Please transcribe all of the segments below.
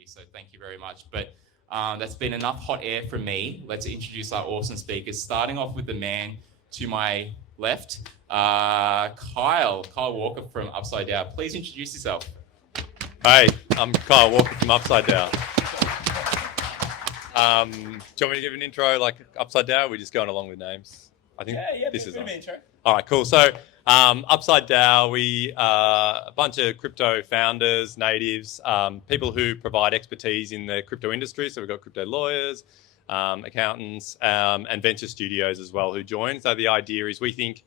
here, so thank you very much. But that's been enough hot air from me. Let's introduce our awesome speakers, starting off with the man to my left, Kyall Walker from UpsideDAO. Please introduce yourself. Hey, I'm Kyall Walker from UpsideDAO. Do you want me to give an intro like UpsideDAO? We're just going along with names. I think this is an intro. All right, cool. So UpsideDAO, we a bunch of crypto founders, natives, people who provide expertise in the crypto industry. So we've got crypto lawyers, accountants, and venture studios as well who join. So the idea is we think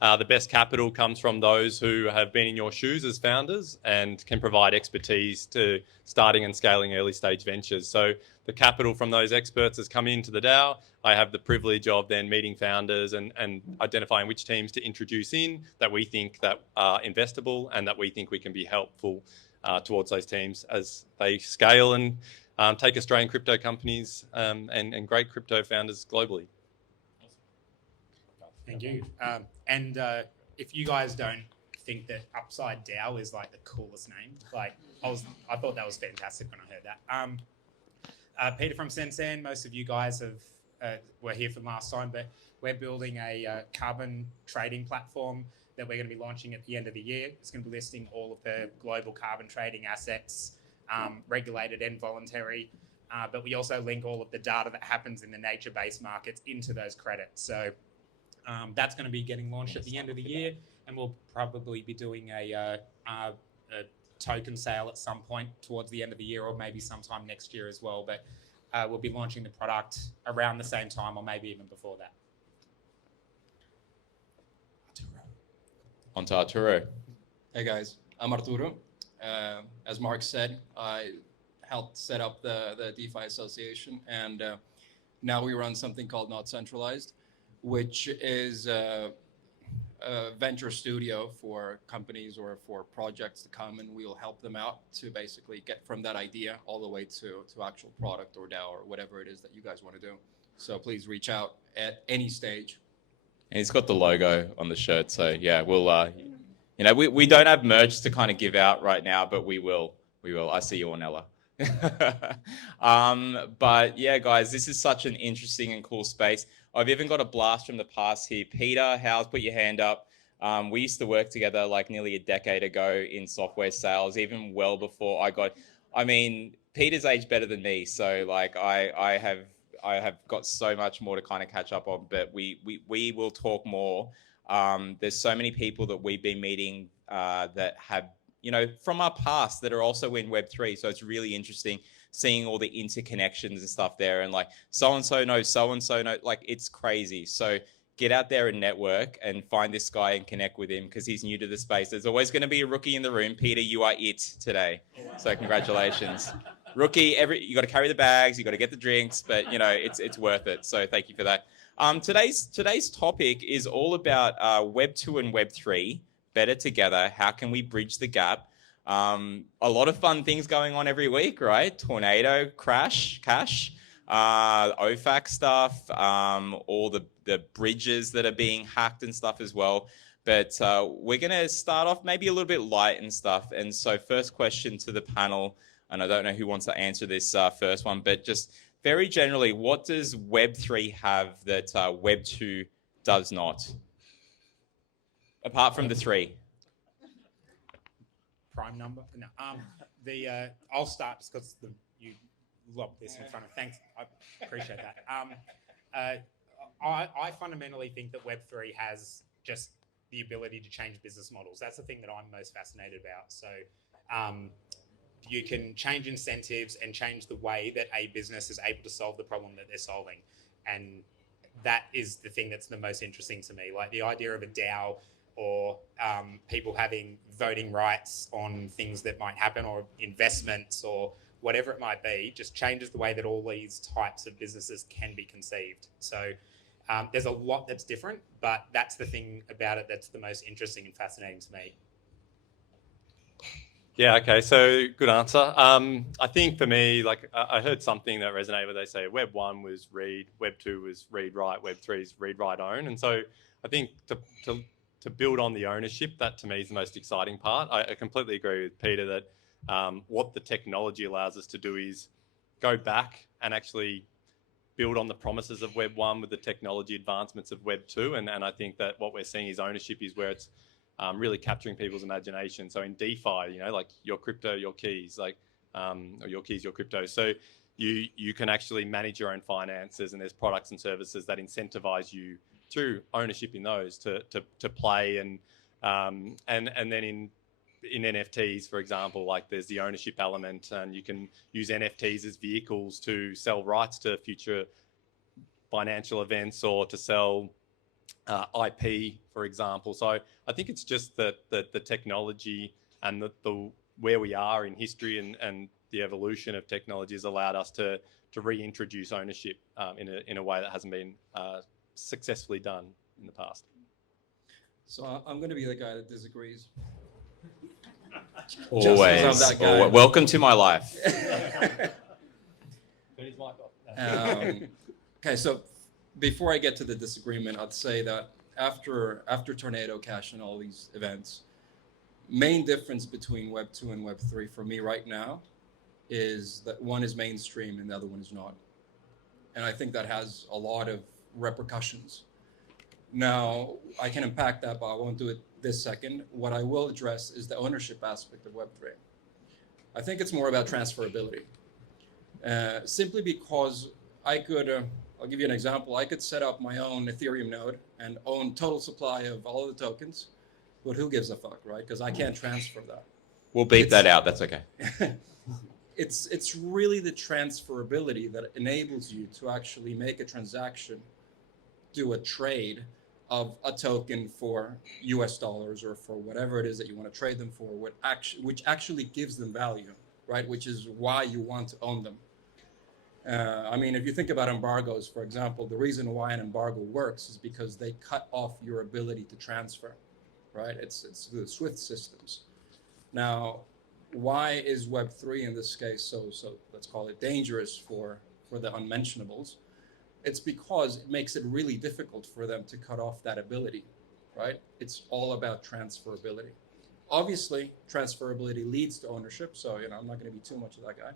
the best capital comes from those who have been in your shoes as founders and can provide expertise to starting and scaling early stage ventures. So the capital from those experts has come into the DAO. I have the privilege of then meeting founders and identifying which teams to introduce in that we think that are investable and that we think we can be helpful towards those teams as they scale and take Australian crypto companies and great crypto founders globally. Thank you. And if you guys don't think that UpsideDAO is like the coolest name, like I thought that was fantastic when I heard that. Peter from Sensand, most of you guys were here from last time, but we're building a carbon trading platform that we're going to be launching at the end of the year. It's going to be listing all of the global carbon trading assets, regulated and voluntary. But we also link all of the data that happens in the nature-based markets into those credits. So that's going to be getting launched at the end of the year, and we'll probably be doing a token sale at some point towards the end of the year, or maybe sometime next year as well. But we'll be launching the product around the same time, or maybe even before that. On to Arturo. Hey guys, I'm Arturo. As Mark said, I helped set up the DeFi Association, and now we run something called Not Centralized, which is a venture studio for companies or for projects to come, and we'll help them out to basically get from that idea all the way to actual product or DAO or whatever it is that you guys want to do. So please reach out at any stage. And he's got the logo on the shirt, so yeah, we'll we don't have merch to kind of give out right now, but we will. I see you, Ornella. But yeah, guys, this is such an interesting and cool space. I've even got a blast from the past here. Peter Howes, put your hand up. We used to work together like nearly a decade ago in software sales, even well before Peter's age better than me, so like I have got so much more to kind of catch up on, but we will talk more. There's so many people that we've been meeting that have, from our past that are also in Web3. So it's really interesting seeing all the interconnections and stuff there. And like so-and-so knows so-and-so knows, like it's crazy. So get out there and network and find this guy and connect with him because he's new to the space. There's always going to be a rookie in the room. Peter, you are it today. So congratulations. Rookie, you got to carry the bags, you got to get the drinks, but it's worth it. So thank you for that. Today's topic is all about Web 2 and Web 3 better together. How can we bridge the gap? A lot of fun things going on every week, right? Tornado crash, cash, OFAC stuff, all the bridges that are being hacked and stuff as well. But we're going to start off maybe a little bit light and stuff. And so first question to the panel, and I don't know who wants to answer this first one, but just very generally, what does Web3 have that Web 2 does not? Apart from the three. Prime number? No. I'll start just because you lobbed this in front of. Thanks, I appreciate that. I fundamentally think that Web3 has just the ability to change business models. That's the thing that I'm most fascinated about. So you can change incentives and change the way that a business is able to solve the problem that they're solving. And that is the thing that's the most interesting to me. Like the idea of a DAO or people having voting rights on things that might happen or investments or whatever it might be, just changes the way that all these types of businesses can be conceived. So there's a lot that's different, but that's the thing about it that's the most interesting and fascinating to me. Yeah, okay, so good answer. I think for me, like I heard something that resonated where they say Web 1 was read, Web 2 was read write, Web 3 is read write own. And so I think to build on the ownership, that to me is the most exciting part. I completely agree with Peter that what the technology allows us to do is go back and actually build on the promises of Web 1 with the technology advancements of Web 2. And I think that what we're seeing is ownership is where it's really capturing people's imagination. So in DeFi, you know, like your crypto, your keys, like, or your keys, your crypto. So you can actually manage your own finances, and there's products and services that incentivize you through ownership in those to play. And then in NFTs, for example, like there's the ownership element, and you can use NFTs as vehicles to sell rights to future financial events or to sell IP, for example. So I think it's just that the technology and the where we are in history and the evolution of technology has allowed us to reintroduce ownership in a way that hasn't been successfully done in the past. So I'm going to be the guy that disagrees. Always. Welcome to my life. Okay, so before I get to the disagreement, I'd say that after Tornado Cash and all these events, main difference between Web 2 and Web 3 for me right now is that one is mainstream and the other one is not. And I think that has a lot of repercussions. Now, I can unpack that, but I won't do it this second. What I will address is the ownership aspect of Web3. I think it's more about transferability. Simply because I could, I'll give you an example. I could set up my own Ethereum node and own total supply of all of the tokens, but who gives a fuck, right? Because I can't transfer that. We'll beep that out. That's okay. It's really the transferability that enables you to actually make a transaction, do a trade of a token for US dollars or for whatever it is that you want to trade them for, which actually gives them value, right? Which is why you want to own them. I mean, if you think about embargoes, for example, the reason why an embargo works is because they cut off your ability to transfer, right? It's the SWIFT systems. Now, why is Web3 in this case so let's call it dangerous for the unmentionables? It's because it makes it really difficult for them to cut off that ability, right? It's all about transferability. Obviously, transferability leads to ownership, so I'm not going to be too much of that guy.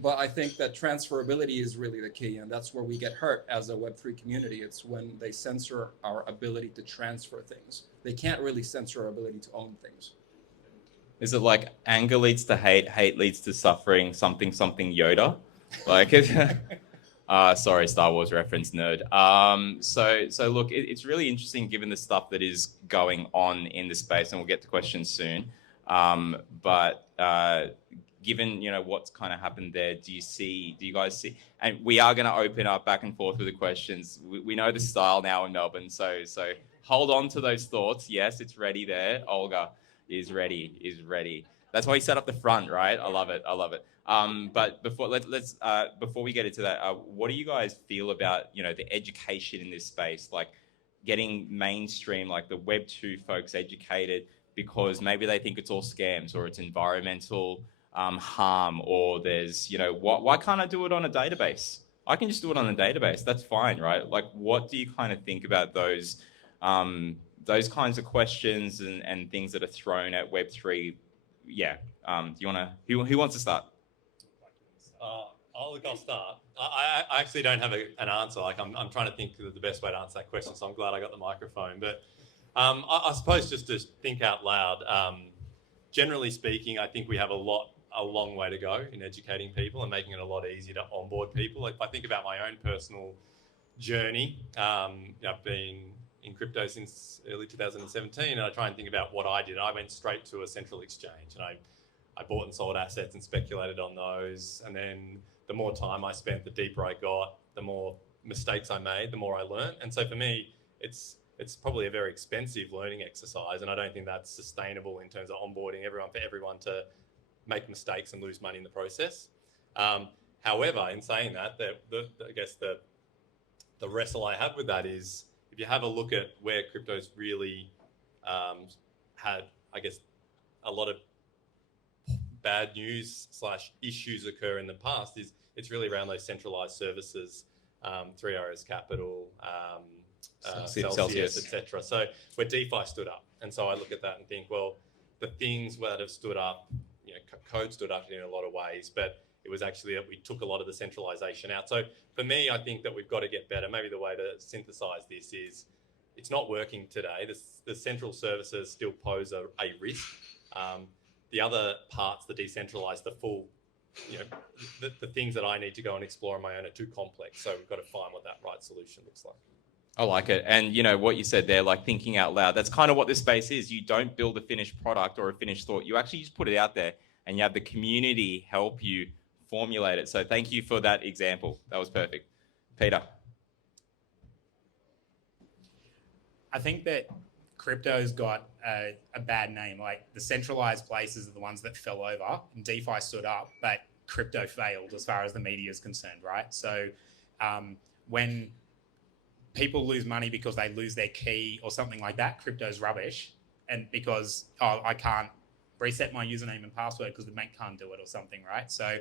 But I think that transferability is really the key, and that's where we get hurt as a Web3 community. It's when they censor our ability to transfer things. They can't really censor our ability to own things. Is it like anger leads to hate, hate leads to suffering, something Yoda? Like, sorry, Star Wars reference nerd. So look, it's really interesting given the stuff that is going on in the space, and we'll get to questions soon. But given what's kind of happened there, do you guys see? And we are going to open up back and forth with the questions. We know the style now in Melbourne, so hold on to those thoughts. Yes, it's ready there. Olga is ready. That's why he set up the front, right? I love it. But before before we get into that, what do you guys feel about the education in this space, like getting mainstream, like the Web 2 folks educated, because maybe they think it's all scams or it's environmental harm, or there's why can't I do it on a database? I can just do it on a database. That's fine, right? Like, what do you kind of think about those kinds of questions and things that are thrown at Web3? Yeah. Do you want to? Who wants to start? I'll start. I actually don't have an answer. Like, I'm trying to think of the best way to answer that question. So I'm glad I got the microphone. But I suppose just to think out loud. Generally speaking, I think we have a long way to go in educating people and making it a lot easier to onboard people. If I think about my own personal journey, I've been in crypto since early 2017, and I try and think about what I did. I went straight to a central exchange, and I bought and sold assets and speculated on those. And then the more time I spent, the deeper I got, the more mistakes I made, the more I learned. And so for me, it's probably a very expensive learning exercise, and I don't think that's sustainable in terms of onboarding everyone to make mistakes and lose money in the process. However, in saying that, I guess the wrestle I have with that is, if you have a look at where crypto's really had, I guess, a lot of bad news / issues occur in the past, it's really around those centralized services, 3RS Capital, Celsius, etc. So where DeFi stood up. And so I look at that and think, well, the things that have stood up, code stood up in a lot of ways, but it was actually that we took a lot of the centralization out. So for me, I think that we've got to get better. Maybe the way to synthesize this is it's not working today. The central services still pose a risk. The other parts, the decentralized, the full, the things that I need to go and explore on my own are too complex. So we've got to find what that right solution looks like. I like it. And what you said there, like thinking out loud, that's kind of what this space is. You don't build a finished product or a finished thought. You actually just put it out there and you have the community help you formulate it. So thank you for that example. That was perfect. Peter. I think that crypto's got a bad name. Like the centralized places are the ones that fell over and DeFi stood up, but crypto failed as far as the media is concerned, right? So when people lose money because they lose their key or something like that, crypto's rubbish. And because, I can't reset my username and password because the bank can't do it or something, right? So,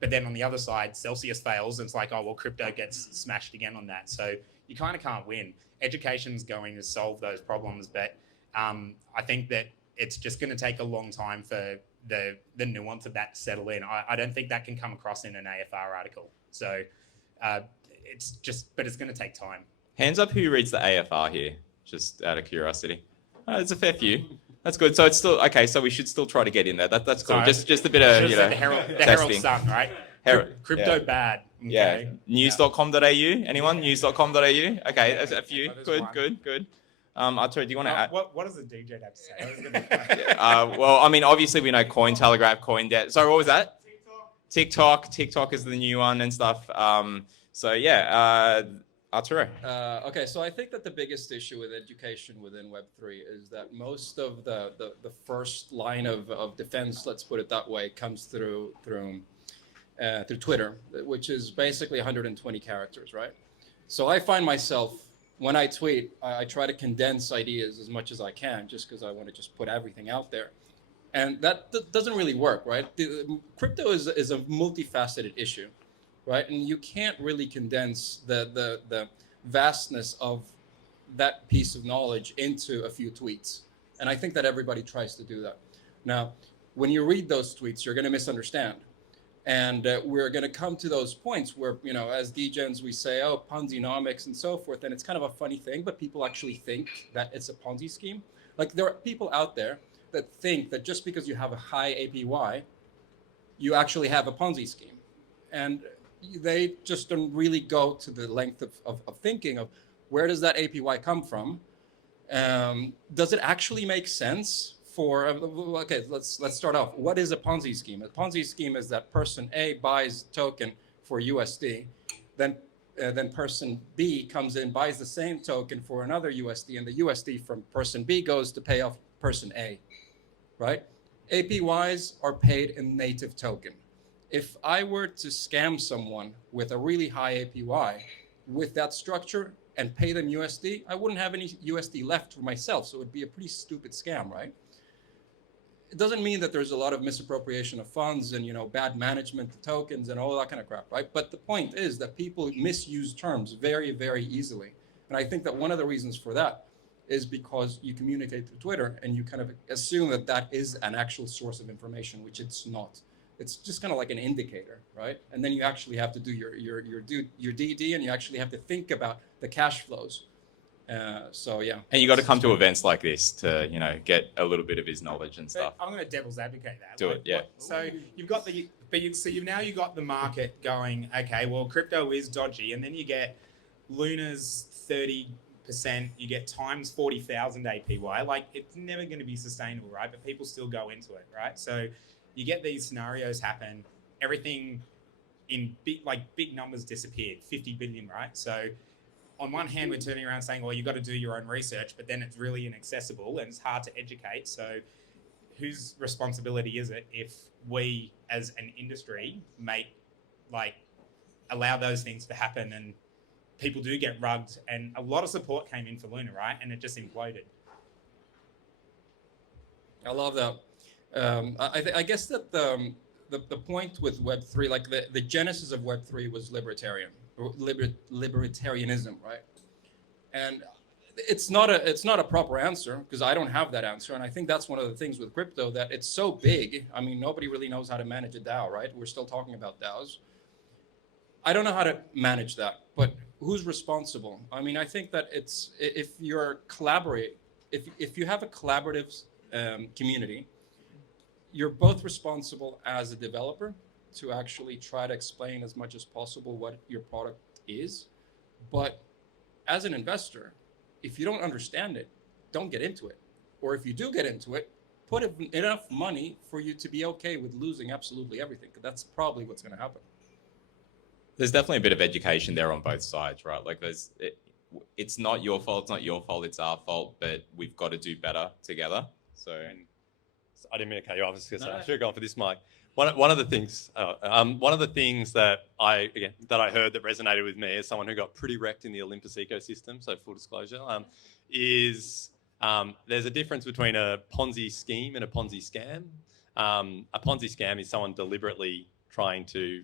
but then on the other side, Celsius fails and it's like, crypto gets smashed again on that. So you kind of can't win. Education's going to solve those problems, but I think that it's just going to take a long time for the nuance of that to settle in. I don't think that can come across in an AFR article. So but it's going to take time. Hands up who reads the AFR here, just out of curiosity. It's a fair few. That's good. So it's still, okay, so we should still try to get in there. That's cool. Sorry, just a bit of, the Herald Sun, right? Crypto bad. Okay. Yeah. News.com.au. Anyone? News.com.au. Okay, that's a few. Good. Arturo, do you want to add? What does the DJ have to say? Well, I mean, obviously we know Cointelegraph, CoinDebt. Sorry, what was that? TikTok. TikTok is the new one and stuff. So yeah, Arturo. Okay, so I think that the biggest issue with education within Web3 is that most of the first line of defense, let's put it that way, comes through Twitter, which is basically 120 characters, right? So I find myself, when I tweet, I try to condense ideas as much as I can, just because I want to just put everything out there. And that doesn't really work, right? Crypto is a multifaceted issue, right? And you can't really condense the vastness of that piece of knowledge into a few tweets. And I think that everybody tries to do that. Now, when you read those tweets, you're going to misunderstand. And we're going to come to those points where, as degens, we say, Ponzi-nomics and so forth. And it's kind of a funny thing, but people actually think that it's a Ponzi scheme. Like there are people out there that think that just because you have a high APY, you actually have a Ponzi scheme. And they just don't really go to the length of thinking of where does that APY come from? Does it actually make sense for, okay, let's start off. What is a Ponzi scheme? A Ponzi scheme is that person A buys token for USD, then person B comes in, buys the same token for another USD, and the USD from person B goes to pay off person A, right? APYs are paid in native token. If I were to scam someone with a really high APY with that structure and pay them USD, I wouldn't have any USD left for myself. So it would be a pretty stupid scam, right? It doesn't mean that there's a lot of misappropriation of funds and, bad management of tokens and all that kind of crap, right? But the point is that people misuse terms very, very easily. And I think that one of the reasons for that is because you communicate through Twitter and you kind of assume that that is an actual source of information, which it's not. It's just kind of like an indicator, right? And then you actually have to do your DD, and you actually have to think about the cash flows. So yeah. And you got to come to events like this to get a little bit of his knowledge and stuff. I'm going to devil's advocate that. Do it, yeah. So you've got you've got the market going, okay, well, crypto is dodgy, and then you get Luna's 30%, you get times 40,000 APY. Like it's never going to be sustainable, right? But people still go into it, right? So you get these scenarios happen, everything in big numbers disappeared, 50 billion, right? So on one hand, we're turning around saying, well, you've got to do your own research, but then it's really inaccessible and it's hard to educate. So whose responsibility is it if we as an industry allow those things to happen and people do get rugged? And a lot of support came in for Luna, right? And it just imploded. I love that. I guess that the point with Web3, like the genesis of Web3 was libertarianism, right? And it's not a proper answer because I don't have that answer. And I think that's one of the things with crypto, that it's so big. I mean, nobody really knows how to manage a DAO, right? We're still talking about DAOs. I don't know how to manage that, but who's responsible? I mean, I think that it's, if you have a collaborative community, you're both responsible as a developer to actually try to explain as much as possible what your product is. But as an investor, if you don't understand it, don't get into it. Or if you do get into it, put enough money for you to be okay with losing absolutely everything. Because that's probably what's going to happen. There's definitely a bit of education there on both sides, right? Like it's not your fault, it's not your fault, it's our fault, but we've got to do better together. So I didn't mean to cut you off. I should have gone for this mic. One of the things that I heard that resonated with me as someone who got pretty wrecked in the Olympus ecosystem, so full disclosure, is there's a difference between a Ponzi scheme and a Ponzi scam. A Ponzi scam is someone deliberately trying to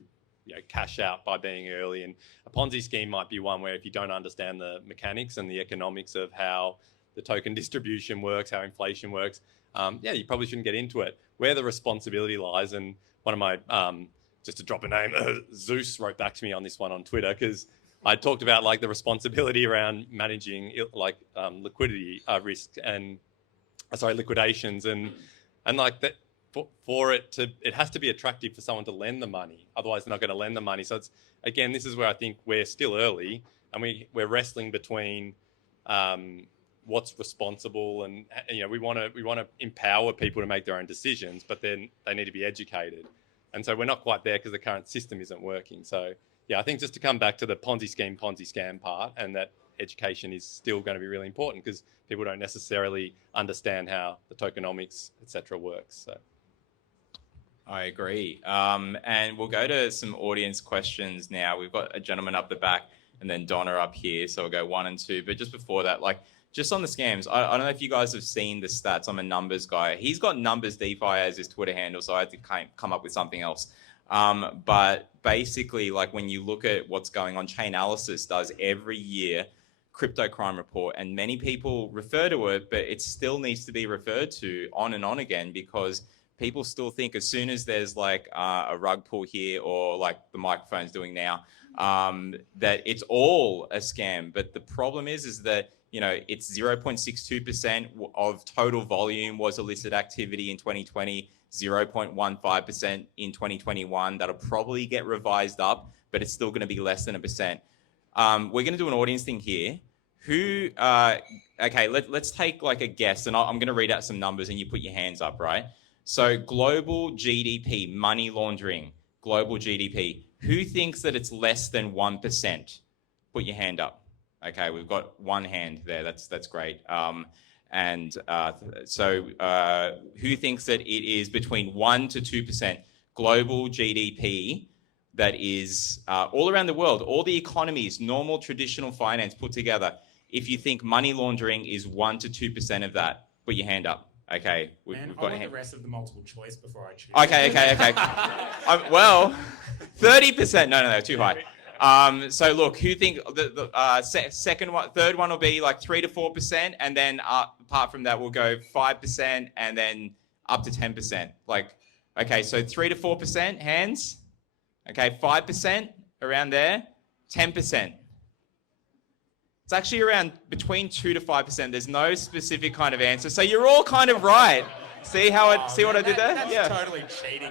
cash out by being early, and a Ponzi scheme might be one where if you don't understand the mechanics and the economics of how the token distribution works, how inflation works, you probably shouldn't get into it. Where the responsibility lies, and one of my, just to drop a name, Zeus wrote back to me on this one on Twitter, because I talked about like the responsibility around managing liquidity risk and liquidations and like that. For it has to be attractive for someone to lend the money. Otherwise, they're not going to lend the money. So it's, again, this is where I think we're still early, and we're wrestling between what's responsible, and we want to empower people to make their own decisions, but then they need to be educated. And so we're not quite there because the current system isn't working. So I think just to come back to the Ponzi scam part, and that education is still going to be really important because people don't necessarily understand how the tokenomics, etc., works. So. I agree. And we'll go to some audience questions now. We've got a gentleman up the back and then Donna up here. So we'll go 1 and 2. But just before that, just on the scams, I don't know if you guys have seen the stats. I'm a numbers guy. He's got Numbers DeFi as his Twitter handle, so I had to come up with something else. But basically, when you look at what's going on, Chainalysis does every year crypto crime report, and many people refer to it, but it still needs to be referred to on and on again, because people still think as soon as there's a rug pull here, or like the microphone's doing now, that it's all a scam. But the problem is that, it's 0.62% of total volume was illicit activity in 2020, 0.15% in 2021. That'll probably get revised up, but it's still going to be less than 1%. We're going to do an audience thing here. Who, okay, let's take a guess, and I'm going to read out some numbers and you put your hands up, right? So global GDP, money laundering, global GDP. Who thinks that it's less than 1%? Put your hand up. Okay, we've got one hand there. That's great. So who thinks that it is between 1 to 2% global GDP? That is all around the world, all the economies, normal traditional finance put together. If you think money laundering is 1 to 2% of that, put your hand up. Okay, we've got the rest of the multiple choice before I choose. Okay. Well, 30%. No, too high. So look, who think the second one, third one will be 3 to 4%, and then apart from that, we'll go 5%, and then up to 10%. Okay, so 3 to 4% hands. Okay, 5% around there, 10%. It's actually around between 2 to 5%. There's no specific kind of answer. So you're all kind of right. See what I did there? That's totally cheating.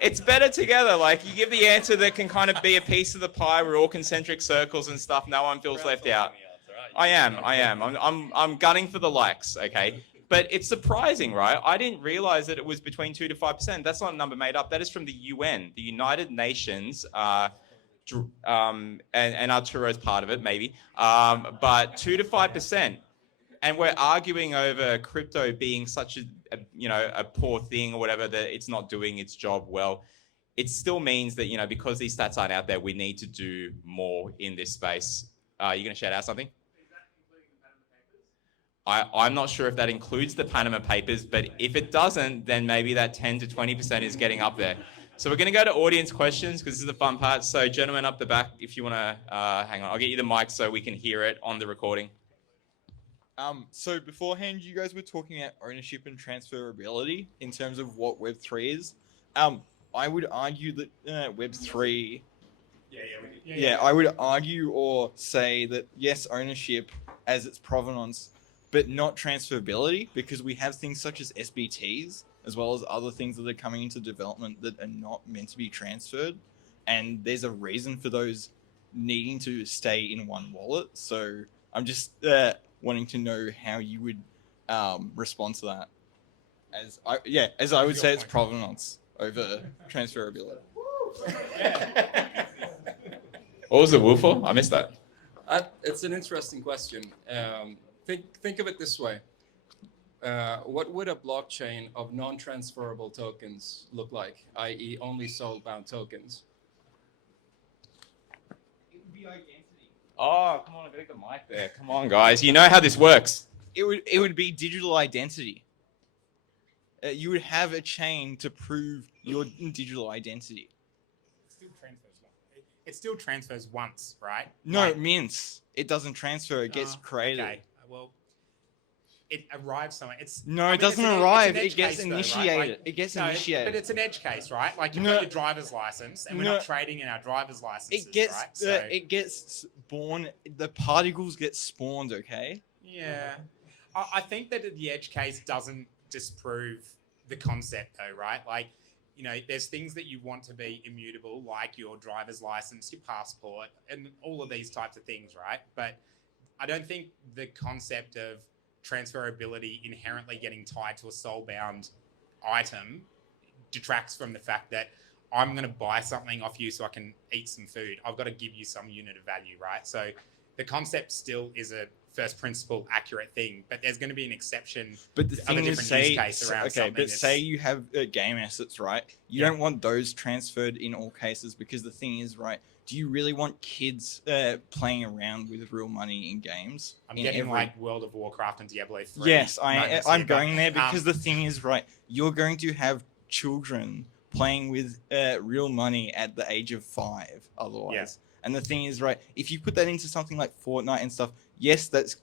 It's better together. You give the answer that can kind of be a piece of the pie. We're all concentric circles and stuff. No one feels left out. I am. I'm gunning for the likes. Okay. But it's surprising, right? I didn't realize that it was between 2 to 5%. That's not a number made up. That is from the UN, the United Nations, and Arturo's part of it, maybe. But 2 to 5%. And we're arguing over crypto being such a poor thing or whatever, that it's not doing its job well. It still means that, because these stats aren't out there, we need to do more in this space. You're going to shout out something? I'm not sure if that includes the Panama Papers, but if it doesn't, then maybe that 10 to 20% is getting up there. So we're going to go to audience questions because this is the fun part. So gentlemen up the back, if you want to hang on, I'll get you the mic so we can hear it on the recording. So beforehand, you guys were talking about ownership and transferability in terms of what Web3 is. I would argue that Web3. I would argue or say that yes, ownership as its provenance, but not transferability, because we have things such as SBTs as well as other things that are coming into development that are not meant to be transferred, and there's a reason for those needing to stay in one wallet. So I'm just wanting to know how you would respond to that. As I would say, it's provenance over transferability. What was the woo for? I missed that. It's an interesting question. Think of it this way. What would a blockchain of non-transferable tokens look like, i.e. only soul-bound tokens? It would be identity. Oh, come on, I gotta get the mic there. Come on, guys. You know how this works. It would be digital identity. You would have a chain to prove your digital identity. It still transfers once, right? No, it mints. It doesn't transfer. It gets created. Okay. Well, it arrives somewhere. It doesn't arrive. It gets initiated. Right? Like, it gets no, initiated. But it's an edge case, right? Like you've got your driver's license, and we're not trading in our driver's licenses, right? So, it gets born. The particles get spawned. Okay. Yeah, I think that the edge case doesn't disprove the concept, though, right? Like, you know, there's things that you want to be immutable, like your driver's license, your passport, and all of these types of things, right? But I don't think the concept of transferability inherently getting tied to a soul-bound item detracts from the fact that I'm going to buy something off you so I can eat some food. I've got to give you some unit of value, right? So the concept still is a first principle accurate thing, but there's going to be an exception. But the thing is, say say you have game assets, right? You don't want those transferred in all cases, because the thing is, right? Do you really want kids playing around with real money in games? I'm getting like World of Warcraft and Diablo 3. Yes, I'm going there because the thing is, right? You're going to have children playing with real money at the age of 5 otherwise. Yeah. And the thing is, right, if you put that into something like Fortnite and stuff, yes, that's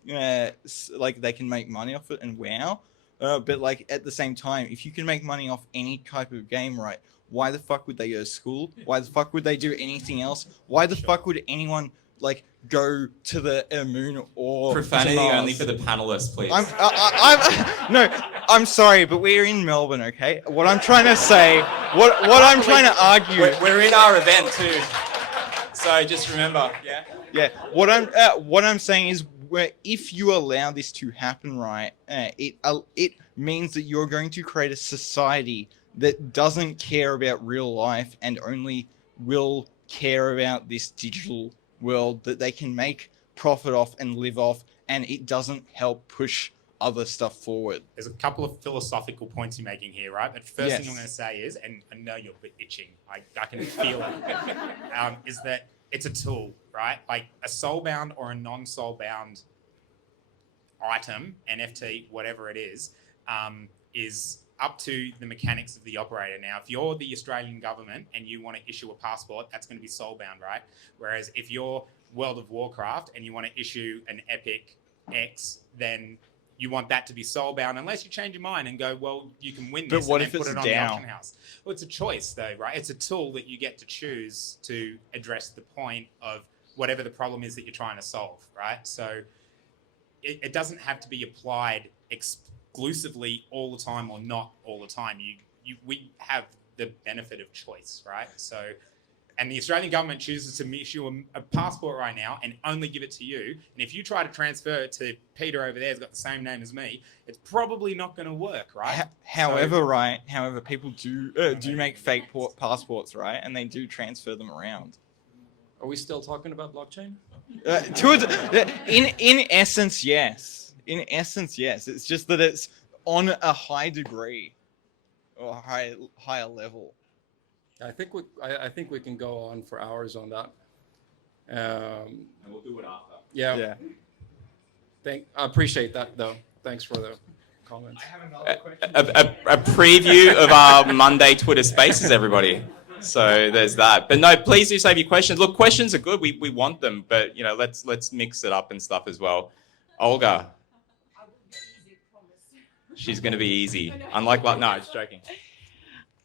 like they can make money off it and wow. But like at the same time, if you can make money off any type of game, right, why the fuck would they go to school? Why the fuck would they do anything else? Why the fuck would anyone like go to the moon or profanity only for the panelists, please? I'm sorry, but we're in Melbourne, okay? What I'm trying to say, what I'm trying to argue. We're in our event too. So just remember, yeah. What I'm saying is, if you allow this to happen, right, it means that you're going to create a society that doesn't care about real life and only will care about this digital world that they can make profit off and live off, and it doesn't help push other stuff forward. There's a couple of philosophical points you're making here, right? But first thing I'm going to say is, and I know you're itching, I can feel it, is that it's a tool, right? Like a soul-bound or a non-soul-bound item, NFT, whatever it is up to the mechanics of the operator. Now, if you're the Australian government and you want to issue a passport, that's going to be soul-bound, right? Whereas if you're World of Warcraft and you want to issue an Epic X, then you want that to be soul-bound, unless you change your mind and go, well, you can win this and then put it on the auction house. Well, it's a choice, though, right? It's a tool that you get to choose to address the point of whatever the problem is that you're trying to solve, right? So it doesn't have to be applied exclusively all the time or not all the time. We have the benefit of choice, right? So, and the Australian government chooses to issue a passport right now and only give it to you. And if you try to transfer it to Peter over there, who's got the same name as me, it's probably not going to work, right? However, people do make fake passports, right? And they do transfer them around. Are we still talking about blockchain? In essence, yes. In essence, yes. It's just that it's on a high degree or higher level. I think we can go on for hours on that. And we'll do it after. Yeah. I appreciate that, though. Thanks for the comments. I have another question. A preview of our Monday Twitter Spaces, everybody. So there's that. But no, please do save your questions. Look, questions are good. We want them, but let's mix it up and stuff as well. Olga. She's going to be easy. Unlike like, no, just joking.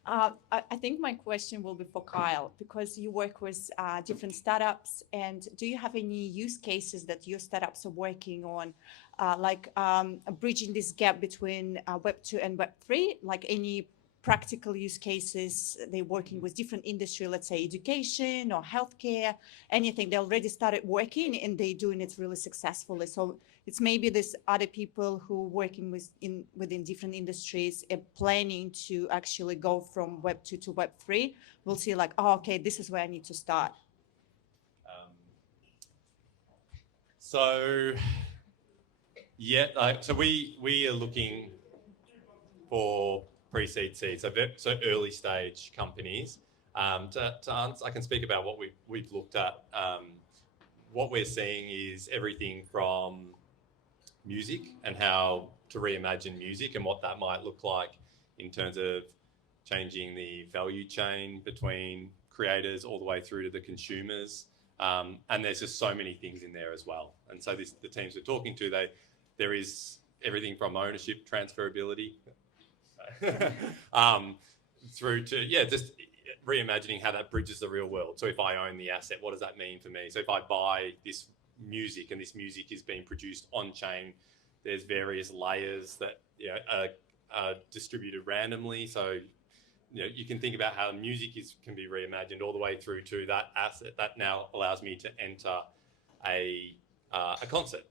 I think my question will be for Kyall, because you work with different startups, and do you have any use cases that your startups are working on, bridging this gap between Web 2 and Web 3, like any practical use cases? They're working with different industry, let's say education or healthcare, anything. They already started working and they're doing it really successfully. So it's maybe there's other people who working within different industries and planning to actually go from Web 2 to Web 3. We'll see like, oh, okay, this is where I need to start. So we are looking for pre-seed seed, so early stage companies. To answer, I can speak about what we've looked at. What we're seeing is everything from music and how to reimagine music and what that might look like in terms of changing the value chain between creators all the way through to the consumers. And there's just so many things in there as well. And so the teams we're talking to, there is everything from ownership transferability through to, just reimagining how that bridges the real world. So if I own the asset, what does that mean for me? So if I buy this music and this music is being produced on chain, there's various layers that are distributed randomly. So you can think about how music can be reimagined all the way through to that asset that now allows me to enter a concert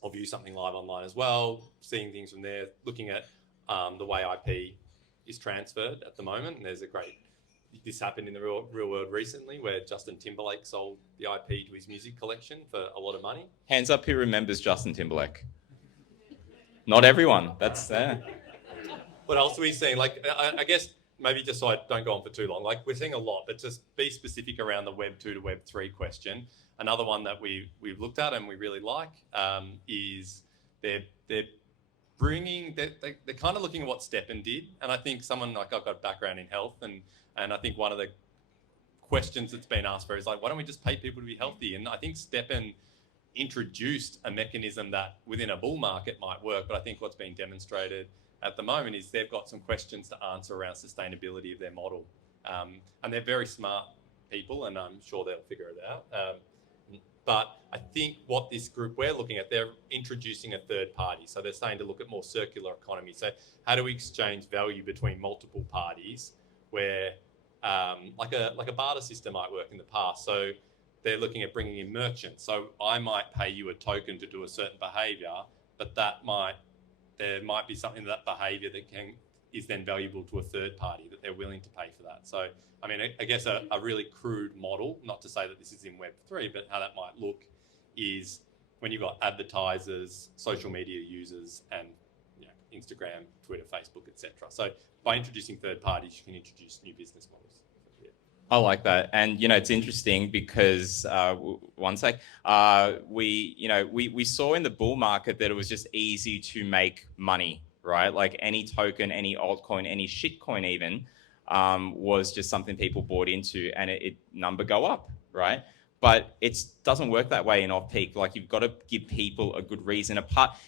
or view something live online as well, seeing things from there, looking at the way IP is transferred at the moment. And this happened in the real world recently, where Justin Timberlake sold the IP to his music collection for a lot of money. Hands up who remembers Justin Timberlake. Not everyone. That's there. What else are we seeing? Like, I guess maybe just so I don't go on for too long, like we're seeing a lot, but just be specific around the Web 2 to Web 3 question. Another one that we've looked at and we really like is they're kind of looking at what Steppen did. And I think someone like, I've got a background in health, and I think one of the questions that's been asked for is like, why don't we just pay people to be healthy? And I think Steppen introduced a mechanism that within a bull market might work, but I think what's being demonstrated at the moment is they've got some questions to answer around sustainability of their model. And they're very smart people, and I'm sure they'll figure it out. But I think what this group we're looking at, they're introducing a third party. So they're starting to look at more circular economy. So how do we exchange value between multiple parties where like a barter system might work in the past? So they're looking at bringing in merchants. So I might pay you a token to do a certain behavior, but there might be something that behavior that is then valuable to a third party that they're willing to pay for that. So, I mean, I guess a really crude model, not to say that this is in Web3, but how that might look is when you've got advertisers, social media users, and Instagram, Twitter, Facebook, etc. So by introducing third parties, you can introduce new business models. I like that. And, it's interesting because one sec, we saw in the bull market that it was just easy to make money, right? Like any token, any altcoin, any shitcoin even was just something people bought into, and it number go up, right? But it doesn't work that way in off-peak. Like, you've got to give people a good reason.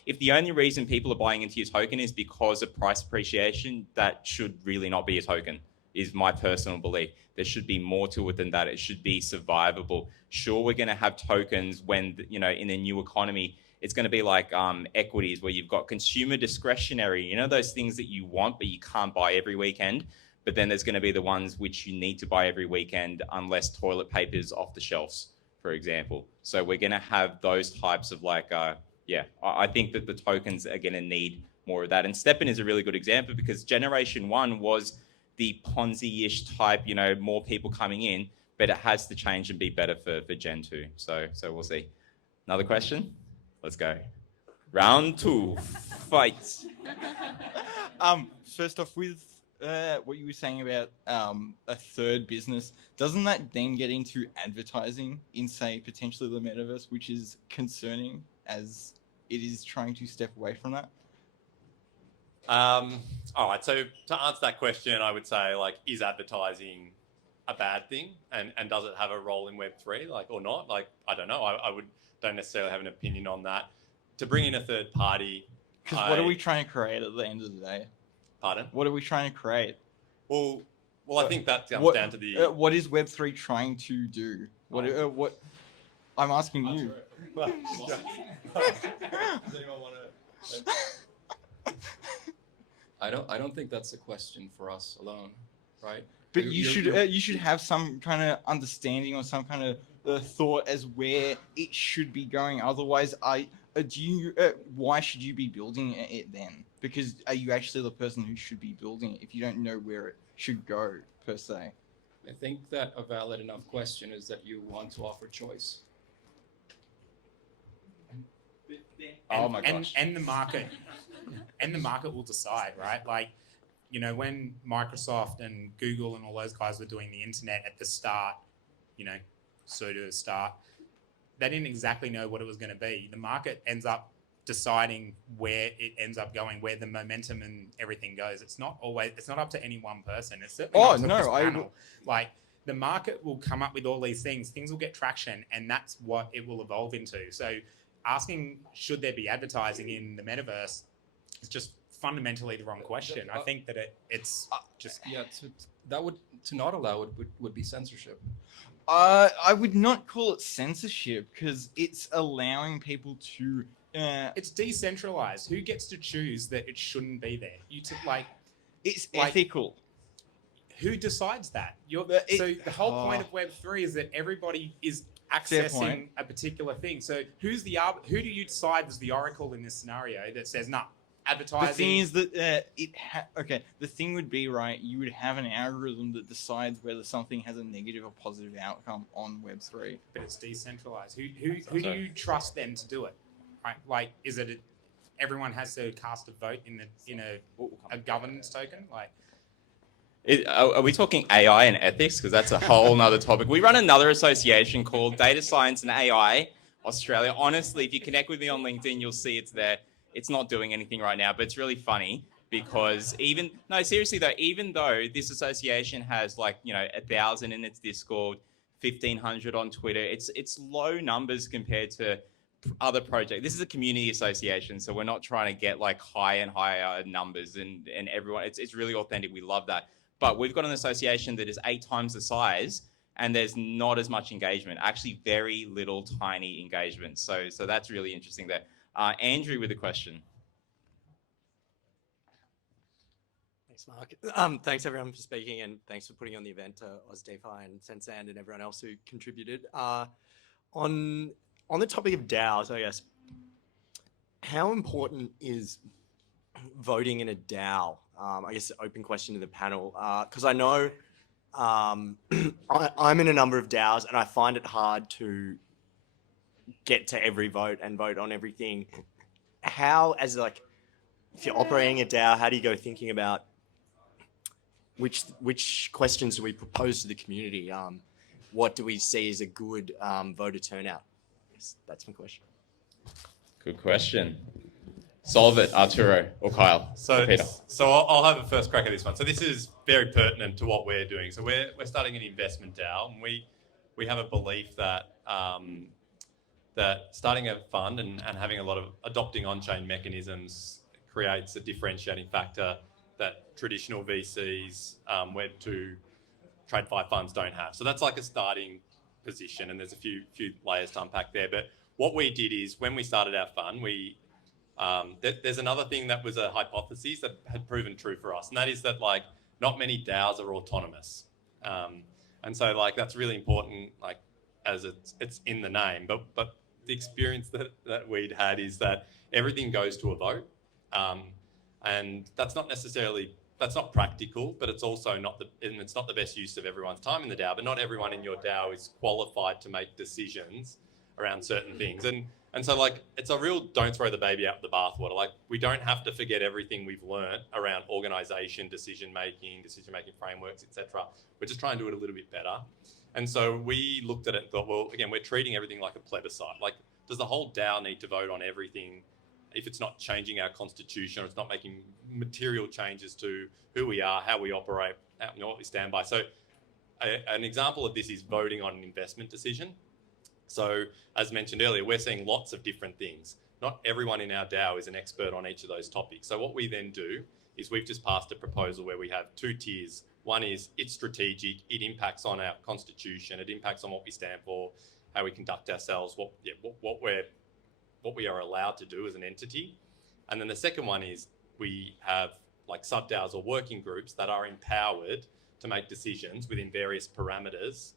If the only reason people are buying into your token is because of price appreciation, that should really not be a token, is my personal belief. There should be more to it than that. It should be survivable. Sure, we're going to have tokens when, in the new economy, it's going to be like equities where you've got consumer discretionary, those things that you want, but you can't buy every weekend. But then there's going to be the ones which you need to buy every weekend unless toilet paper is off the shelves, for example. So we're going to have those types of I think that the tokens are going to need more of that. And Steppen is a really good example because Generation 1 was the Ponzi-ish type, more people coming in, but it has to change and be better for Gen 2. So we'll see. Another question? Let's go. Round 2, fight. First off, with what you were saying about a third business, doesn't that then get into advertising in, say, potentially the metaverse, which is concerning as it is trying to step away from that? All right. So to answer that question, I would say, is advertising a bad thing, and does it have a role in Web3, or not? I don't know. I don't necessarily have an opinion on that. To bring in a third party, Because what are we trying to create at the end of the day? Pardon? What are we trying to create? Well, I think that comes down to the. What is Web3 trying to do? What? I'm asking you. Does anyone want to? I don't think that's a question for us alone, right? But you should have some kind of understanding or some kind of thought as where it should be going. Otherwise, why should you be building it then? Because are you actually the person who should be building it if you don't know where it should go per se? I think that a valid enough question is that you want to offer choice. Oh my gosh. And the market will decide, right? Like, you know, when Microsoft and Google and all those guys were doing the internet at the start, you know, pseudo start, they didn't exactly know what it was going to be. The market ends up deciding where it ends up going, where the momentum and everything goes. It's not up to any one person. It's certainly not up to this panel. Like, the market will come up with all these things will get traction, and that's what it will evolve into. So asking should there be advertising in the metaverse is just fundamentally the wrong question. I think that it's just to not allow it would be censorship. I would not call it censorship because it's allowing people to. It's decentralized. Who gets to choose that it shouldn't be there? It's ethical. Who decides that? So the whole point of Web3 is that everybody is accessing a particular thing. So who do you decide is the oracle in this scenario that says, nah, advertising? The thing is that the thing would be, right, you would have an algorithm that decides whether something has a negative or positive outcome on Web3. But it's decentralized. Who do you trust then to do it? Right? Like, is it everyone has to cast a vote in a governance token? Like, are we talking AI and ethics? Because that's a whole nother topic. We run another association called Data Science and AI Australia. Honestly, if you connect with me on LinkedIn, you'll see it's there. It's not doing anything right now, but it's really funny because even though this association has 1,000 in its Discord, 1,500 on Twitter, it's low numbers compared to other projects. This is a community association, so we're not trying to get higher and higher numbers and everyone. It's really authentic. We love that. But we've got an association that is 8 times the size, and there's not as much engagement. Actually, very little tiny engagement. So that's really interesting there. Andrew with a question. Thanks, Mark. Thanks everyone for speaking, and thanks for putting on the event, Aus DeFi and Sensand and everyone else who contributed. On the topic of DAOs, I guess, how important is voting in a DAO? I guess open question to the panel, because I know I'm in a number of DAOs and I find it hard to get to every vote and vote on everything. How, if you're operating a DAO, how do you go thinking about which questions do we propose to the community? What do we see as a good voter turnout? Yes, that's my question. Good question. Solve it, Arturo or Kyall. So, or Peter. So I'll have a first crack at this one. So this is very pertinent to what we're doing. So we're starting an investment DAO, and we have a belief that that starting a fund and having a lot of adopting on-chain mechanisms creates a differentiating factor that traditional VCs, Web 2, TradeFi funds don't have. So that's like a starting position, and there's a few layers to unpack there. But what we did is when we started our fund, there's another thing that was a hypothesis that had proven true for us, and that is that not many DAOs are autonomous, and so that's really important, as it's in the name. But the experience that we'd had is that everything goes to a vote, and that's not practical, but it's also not the best use of everyone's time in the DAO. But not everyone in your DAO is qualified to make decisions around certain things, and so it's a real don't throw the baby out with the bathwater. We don't have to forget everything we've learned around organization, decision making frameworks, etc. We're just trying to do it a little bit better. And so we looked at it and thought, well, again, we're treating everything like a plebiscite. Does the whole DAO need to vote on everything if it's not changing our constitution or it's not making material changes to who we are, how we operate, what we stand by? So an example of this is voting on an investment decision. So as mentioned earlier, we're seeing lots of different things. not everyone in our DAO is an expert on each of those topics. So what we then do is we've just passed a proposal where we have 2 tiers. One is it's strategic, it impacts on our constitution, it impacts on what we stand for, how we conduct ourselves, what we are allowed to do as an entity. And then the second one is we have like sub-DAOs or working groups that are empowered to make decisions within various parameters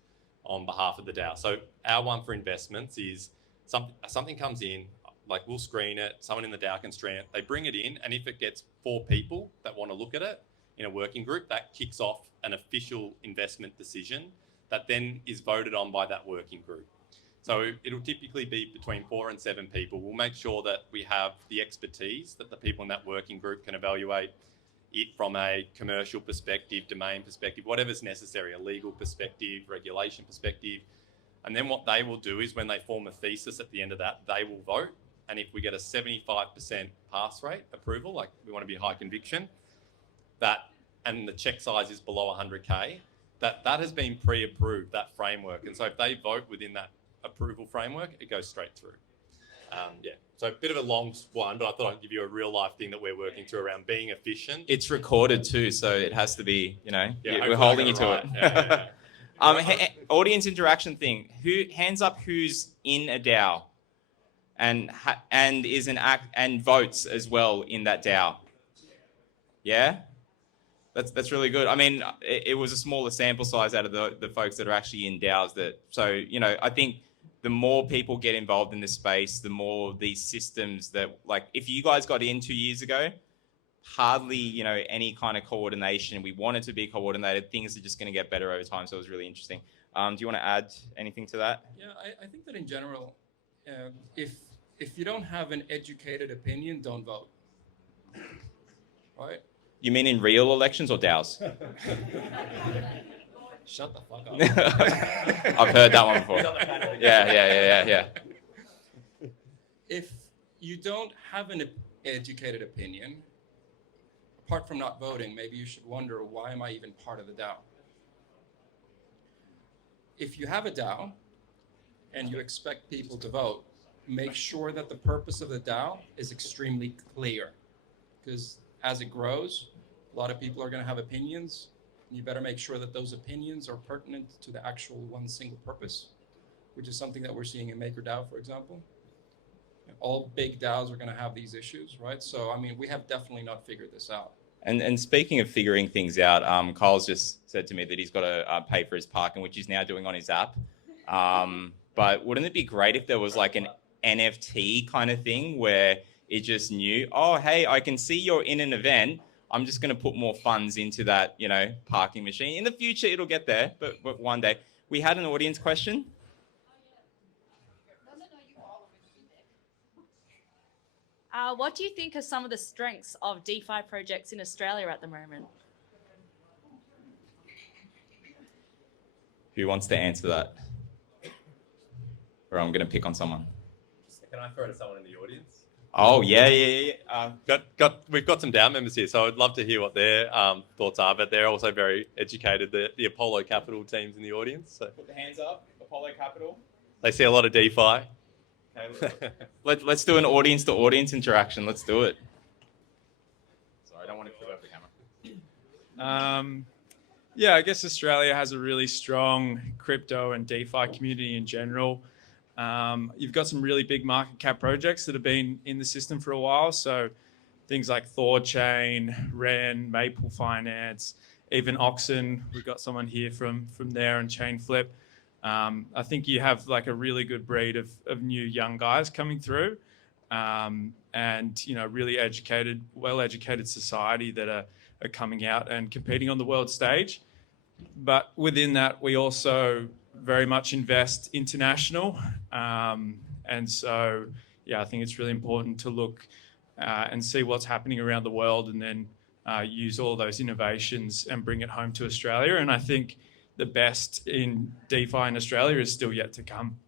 on behalf of the DAO. So our one for investments is something comes in, like we'll screen it, someone in the DAO can screen it, they bring it in, and if it gets 4 people that want to look at it in a working group, that kicks off an official investment decision that then is voted on by that working group. So it'll typically be between 4 and 7 people. We'll make sure that we have the expertise that the people in that working group can evaluate it from a commercial perspective, domain perspective, whatever's necessary, a legal perspective, regulation perspective. And then what they will do is when they form a thesis at the end of that, they will vote. And if we get a 75% pass rate approval, like we want to be high conviction, and the check size is below 100K, that has been pre-approved, that framework. And so if they vote within that approval framework, it goes straight through. So a bit of a long one, but I thought I'd give you a real life thing that we're working through around being efficient. It's recorded too, so it has to be, Yeah, we're holding you to right. it. Audience interaction thing. Hands up who's in a DAO and is an act and votes as well in that DAO. Yeah? That's really good. I mean, it was a smaller sample size out of the folks that are actually in DAOs I think the more people get involved in this space, the more these systems that, like, if you guys got in 2 years ago, hardly, any kind of coordination. We want it to be coordinated. Things are just going to get better over time. So it was really interesting. Do you want to add anything to that? Yeah, I think that in general, if you don't have an educated opinion, don't vote. Right? You mean in real elections or DAOs? Shut the fuck up. I've heard that one before. Yeah. If you don't have an educated opinion, apart from not voting, maybe you should wonder, why am I even part of the DAO? If you have a DAO and you expect people to vote, make sure that the purpose of the DAO is extremely clear. Because as it grows, a lot of people are going to have opinions. You better make sure that those opinions are pertinent to the actual one single purpose, which is something that we're seeing in MakerDAO, for example. All big DAOs are going to have these issues, right? So, I mean, we have definitely not figured this out. And speaking of figuring things out, Kyle's just said to me that he's got to pay for his parking, which he's now doing on his app. But wouldn't it be great if there was like an NFT kind of thing where it just knew, oh, hey, I can see you're in an event. I'm just going to put more funds into that, parking machine. In the future, it'll get there, but one day. We had an audience question. What do you think are some of the strengths of DeFi projects in Australia at the moment? Who wants to answer that? Or I'm going to pick on someone. Can I throw to someone in the audience? Oh, yeah. We've got some DAO members here, so I'd love to hear what their thoughts are, but they're also very educated, the Apollo Capital teams in the audience. So. Put the hands up, Apollo Capital. They see a lot of DeFi. Okay, let's do an audience-to-audience interaction. Let's do it. Sorry, I don't want to flip over the camera. I guess Australia has a really strong crypto and DeFi community in general. You've got some really big market cap projects that have been in the system for a while. So things like Thorchain, Ren, Maple Finance, even Oxen. We've got someone here from there, and Chainflip. I think you have like a really good breed of new young guys coming through, and really educated, well-educated society that are coming out and competing on the world stage. But within that, we also very much invest international. And so, I think it's really important to look and see what's happening around the world, and then use all those innovations and bring it home to Australia. And I think the best in DeFi in Australia is still yet to come.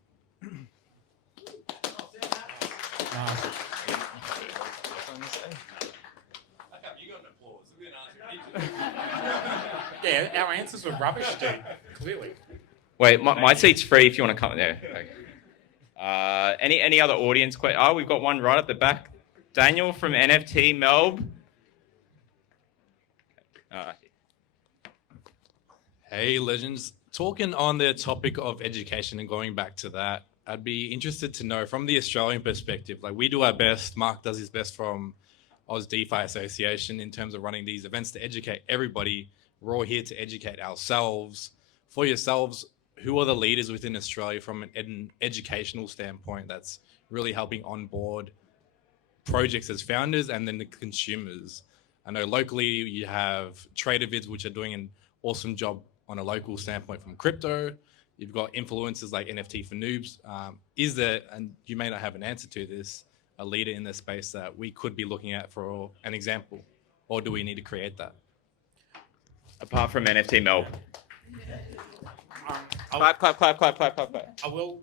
Yeah, our answers were rubbish, dude. Clearly. Wait, my seat's free if you want to come there. Okay. Any other audience questions? Oh, we've got one right at the back. Daniel from NFT Melb. Hey, legends. Talking on the topic of education and going back to that, I'd be interested to know from the Australian perspective, like we do our best, Mark does his best from Aus DeFi Association in terms of running these events to educate everybody. We're all here to educate ourselves. For yourselves, who are the leaders within Australia from an educational standpoint that's really helping onboard projects as founders and then the consumers? I know locally you have TradeFlows, which are doing an awesome job on a local standpoint from crypto. You've got influencers like NFT for Noobs. Is there, and you may not have an answer to this, a leader in this space that we could be looking at for an example, or do we need to create that? Apart from NFT Melb. Clap. I will.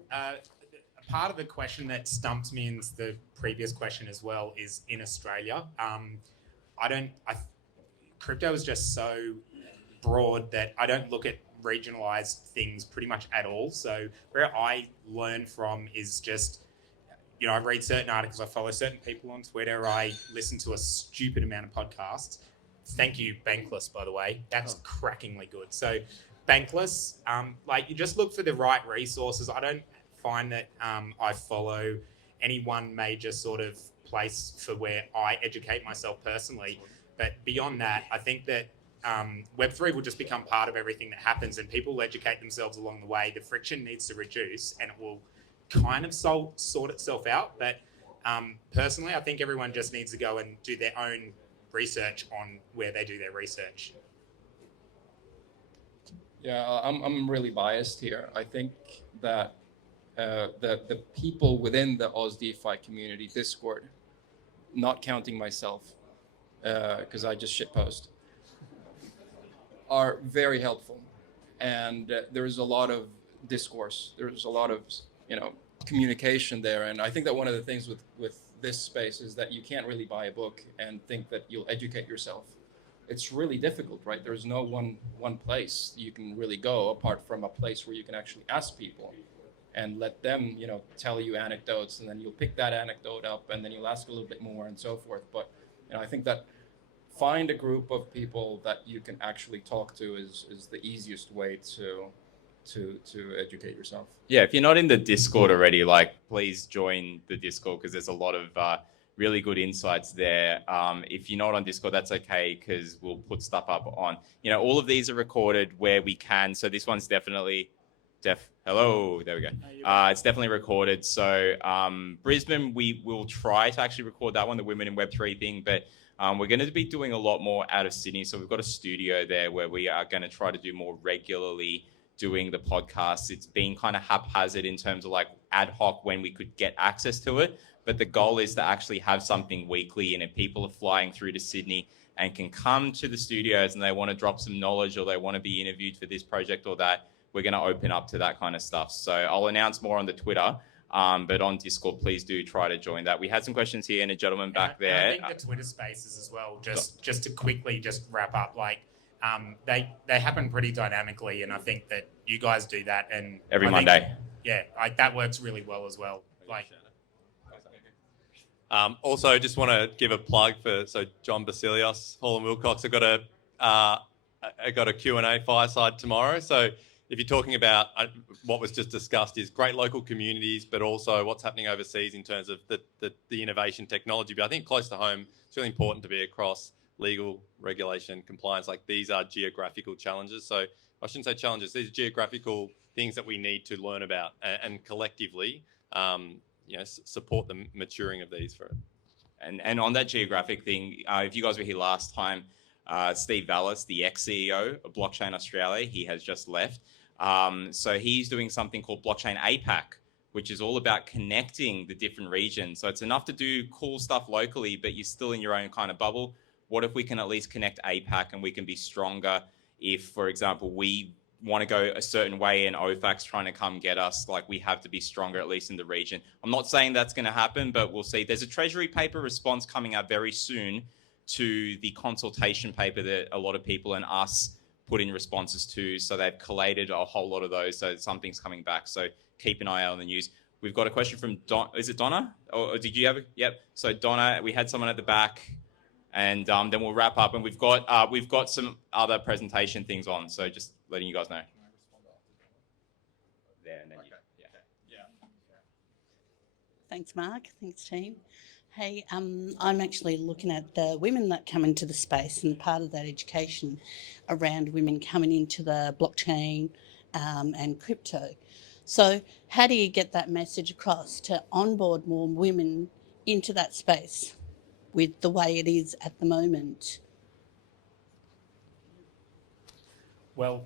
Part of the question that stumps me in the previous question as well is in Australia. Crypto is just so broad that I don't look at regionalized things pretty much at all. So where I learn from is just, I read certain articles, I follow certain people on Twitter, I listen to a stupid amount of podcasts. Thank you, Bankless, by the way. That's crackingly good. So Bankless, you just look for the right resources. I don't find that I follow any one major sort of place for where I educate myself personally. But beyond that, I think that Web3 will just become part of everything that happens, and people will educate themselves along the way. The friction needs to reduce and it will kind of sort itself out. But personally, I think everyone just needs to go and do their own research on where they do their research. Yeah, I'm really biased here. I think that the people within the Aus DeFi community Discord, not counting myself, because I just shitpost, are very helpful. And there's a lot of discourse. There's a lot of, communication there. And I think that one of the things with this space is that you can't really buy a book and think that you'll educate yourself. It's really difficult, right? There's no one place you can really go apart from a place where you can actually ask people and let them, tell you anecdotes, and then you'll pick that anecdote up and then you'll ask a little bit more and so forth. But I think that find a group of people that you can actually talk to is the easiest way to educate yourself. Yeah, if you're not in the Discord already, please join the Discord, because there's a lot of really good insights there. If you're not on Discord, that's okay, because we'll put stuff up on, all of these are recorded where we can. So this one's definitely hello, there we go. It's definitely recorded. So Brisbane, we will try to actually record that one, the Women in Web3 thing, but we're going to be doing a lot more out of Sydney. So we've got a studio there where we are going to try to do more regularly doing the podcasts. It's been kind of haphazard in terms of ad hoc when we could get access to it. But the goal is to actually have something weekly. And if people are flying through to Sydney and can come to the studios and they want to drop some knowledge, or they want to be interviewed for this project or that, we're going to open up to that kind of stuff. So I'll announce more on the Twitter. But on Discord, please do try to join that. We had some questions here and a gentleman back there. I think the Twitter spaces as well, just to quickly wrap up, they happen pretty dynamically, and I think that you guys do that. And every Monday. That works really well as well. Also, just want to give a plug for John Basilios, Hall and Wilcox. I got a Q&A fireside tomorrow. So if you're talking about what was just discussed is great local communities, but also what's happening overseas in terms of the innovation technology. But I think close to home, it's really important to be across legal, regulation, compliance. These are geographical challenges. So I shouldn't say challenges. These are geographical things that we need to learn about and collectively, support the maturing of these for it. And on that geographic thing, if you guys were here last time, Steve Vallis, the ex-CEO of Blockchain Australia, he has just left. So he's doing something called Blockchain APAC, which is all about connecting the different regions. So it's enough to do cool stuff locally, but you're still in your own kind of bubble. What if we can at least connect APAC and we can be stronger if, for example, we want to go a certain way and OFAC's trying to come get us, we have to be stronger, at least in the region. I'm not saying that's going to happen, but we'll see. There's a Treasury paper response coming out very soon to the consultation paper that a lot of people and us put in responses to. So they've collated a whole lot of those. So something's coming back. So keep an eye out on the news. we've got a question from Don. Is it Donna? Or did you have it? Yep. So Donna, we had someone at the back, and then we'll wrap up. And we've got some other presentation things on. So just letting you guys know. There and then Thanks, Mark. Thanks, team. Hey, I'm actually looking at the women that come into the space and part of that education around women coming into the blockchain and crypto. So how do you get that message across to onboard more women into that space with the way it is at the moment? Well,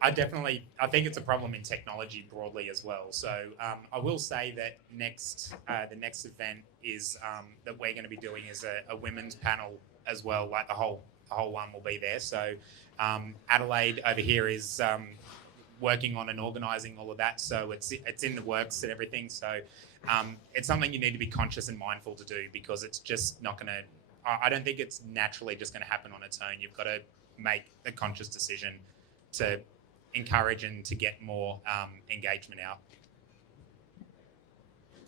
I think it's a problem in technology broadly as well. So I will say that the next event is that we're going to be doing is a women's panel as well. Like the whole one will be there. So Adelaide over here is working on and organising all of that. So it's in the works and everything. So it's something you need to be conscious and mindful to do, because it's just not going to. I don't think it's naturally just going to happen on its own. You've got to make a conscious decision to encourage and to get more engagement out.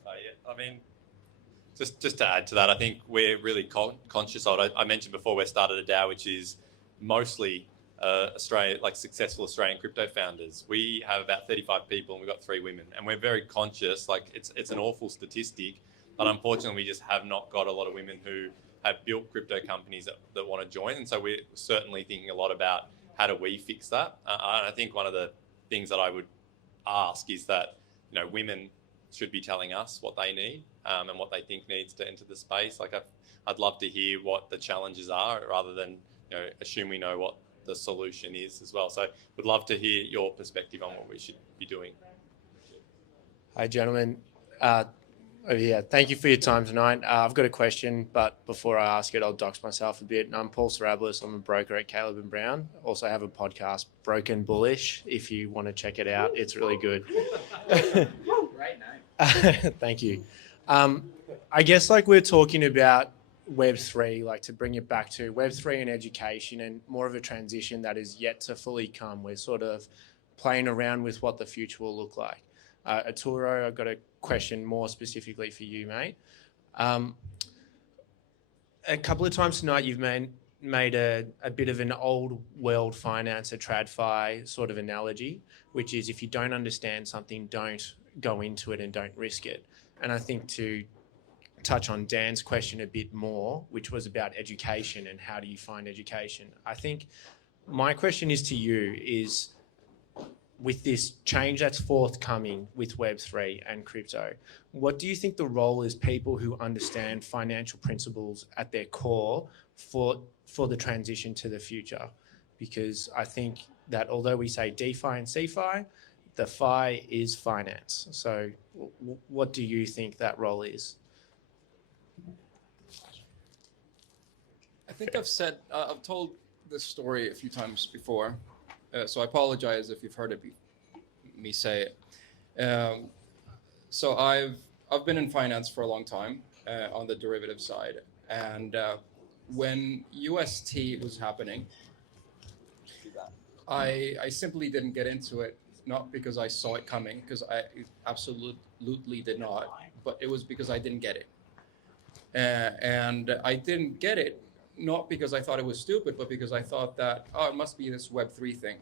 Yeah, I mean, just to add to that, I think we're really conscious of it. I mentioned before we started a DAO, which is mostly successful Australian crypto founders. We have about 35 people and we've got 3 women, and we're very conscious. Like it's an awful statistic, but unfortunately we just have not got a lot of women who have built crypto companies that want to join. And so we're certainly thinking a lot about how do we fix that? And I think one of the things that I would ask is that, women should be telling us what they need and what they think needs to enter the space. Like I'd love to hear what the challenges are rather than, assume we know what the solution is as well. So would love to hear your perspective on what we should be doing. Hi, gentlemen. Over here. Thank you for your time tonight. I've got a question, but before I ask it, I'll dox myself a bit. I'm Paul Sarablis. I'm a broker at Caleb and Brown. Also have a podcast, Broken Bullish. If you want to check it out, it's really good. Great name. Thank you. I guess we're talking about Web3, to bring it back to Web3 and education and more of a transition that is yet to fully come. We're sort of playing around with what the future will look like. Arturo, I've got a question more specifically for you, mate. A couple of times tonight you've made a bit of an old world finance, a TradeFi sort of analogy, which is if you don't understand something, don't go into it and don't risk it. And I think to touch on Dan's question a bit more, which was about education and how do you find education, I think my question is to you is, with this change that's forthcoming with Web3 and crypto, what do you think the role is people who understand financial principles at their core for the transition to the future? Because I think that although we say DeFi and CeFi, the Fi is finance. So what do you think that role is? I think I've told this story a few times before. So I apologize if you've heard me say it. So I've been in finance for a long time on the derivative side, and when UST was happening, I simply didn't get into it, not because I saw it coming, because I absolutely did not, but it was because I didn't get it. And I didn't get it, not because I thought it was stupid, but because I thought that, it must be this Web3 thing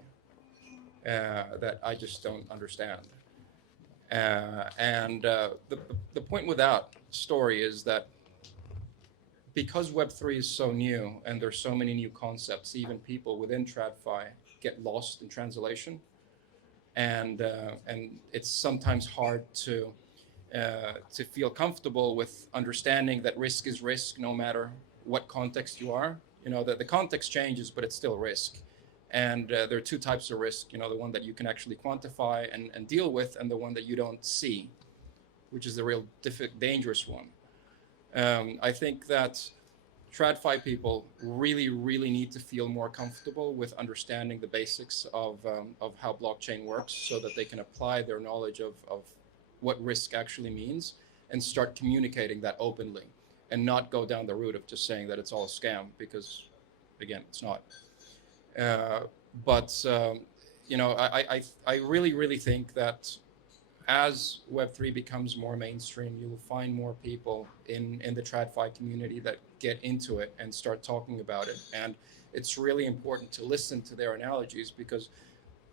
that I just don't understand. And the point with that story is that because Web3 is so new and there's so many new concepts, even people within TradFi get lost in translation. And it's sometimes hard to feel comfortable with understanding that risk is risk no matter what context you are. The context changes, but it's still risk. And there are 2 types of risk, the one that you can actually quantify and deal with, and the one that you don't see, which is the real dangerous one. I think that TradFi people really, really need to feel more comfortable with understanding the basics of how blockchain works so that they can apply their knowledge of what risk actually means and start communicating that openly and not go down the route of just saying that it's all a scam, because, again, it's not. I really, really think that as Web3 becomes more mainstream, you will find more people in the TradFi community that get into it and start talking about it. And it's really important to listen to their analogies because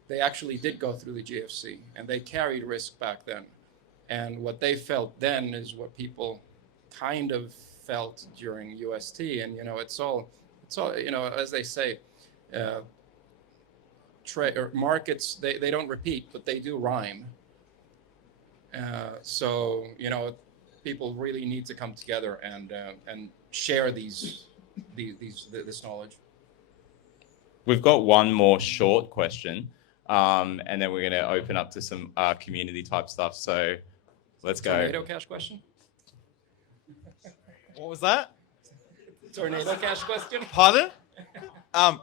they actually did go through the GFC and they carried risk back then. And what they felt then is what people kind of felt during UST. And, you know, it's all, you know, as they say, markets, they don't repeat, but they do rhyme. So, you know, people really need to come together and share this knowledge. We've got one more short question, and then we're going to open up to some community type stuff. So let's go. Tornado Cash question? What was that? Tornado Cash question? Pardon?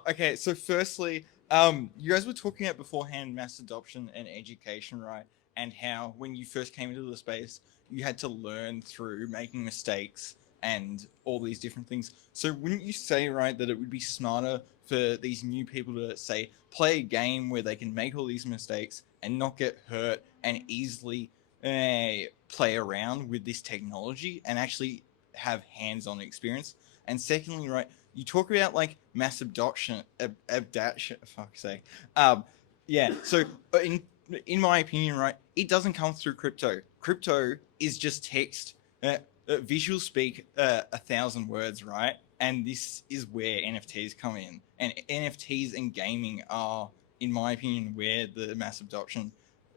Okay, so firstly, you guys were talking about beforehand mass adoption and education, right? And how when you first came into the space, you had to learn through making mistakes and all these different things. So wouldn't you say, right, that it would be smarter for these new people to, say, play a game where they can make all these mistakes and not get hurt and easily play around with this technology and actually have hands-on experience? And secondly, right, you talk about like mass adoption, fuck's sake. Yeah, so in my opinion, right, it doesn't come through crypto. Crypto is just text. Visual speak 1,000 words, right? And this is where NFTs come in. And NFTs and gaming are, in my opinion, where the mass adoption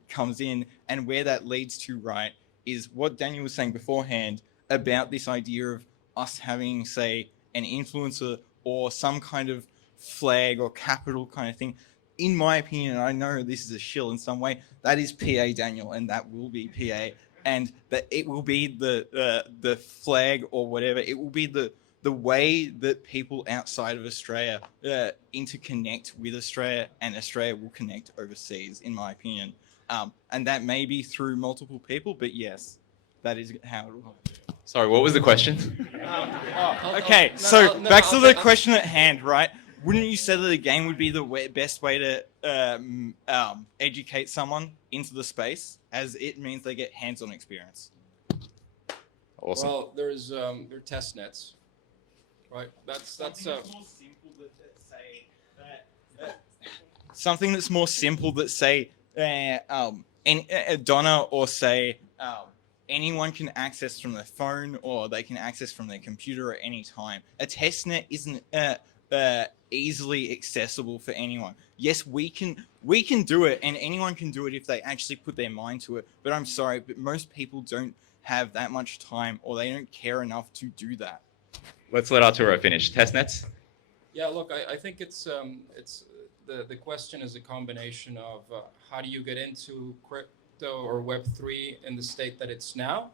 comes in. And where that leads to, right, is what Daniel was saying beforehand about this idea of us having, say, an influencer or some kind of flag or capital kind of thing. In my opinion, and I know this is a shill in some way, that is PA Daniel, and that will be PA, and that it will be the flag or whatever. It will be the way that people outside of Australia interconnect with Australia, and Australia will connect overseas, in my opinion. And that may be through multiple people, but yes, that is how it will. Sorry, what was the question? Okay, so back to the question at hand, right? Wouldn't you say that the game would be the best way to educate someone into the space, as it means they get hands-on experience? Awesome. Well, there are test nets, right? That's more simple that say something that's more simple that say Donna or say anyone can access from their phone or they can access from their computer at any time. A test net isn't easily accessible for anyone. Yes, we can do it, and anyone can do it if they actually put their mind to it. But I'm sorry, but most people don't have that much time, or they don't care enough to do that. Let's let Arturo finish. Testnets? Yeah, look, I think it's the question is a combination of how do you get into crypto or Web3 in the state that it's now,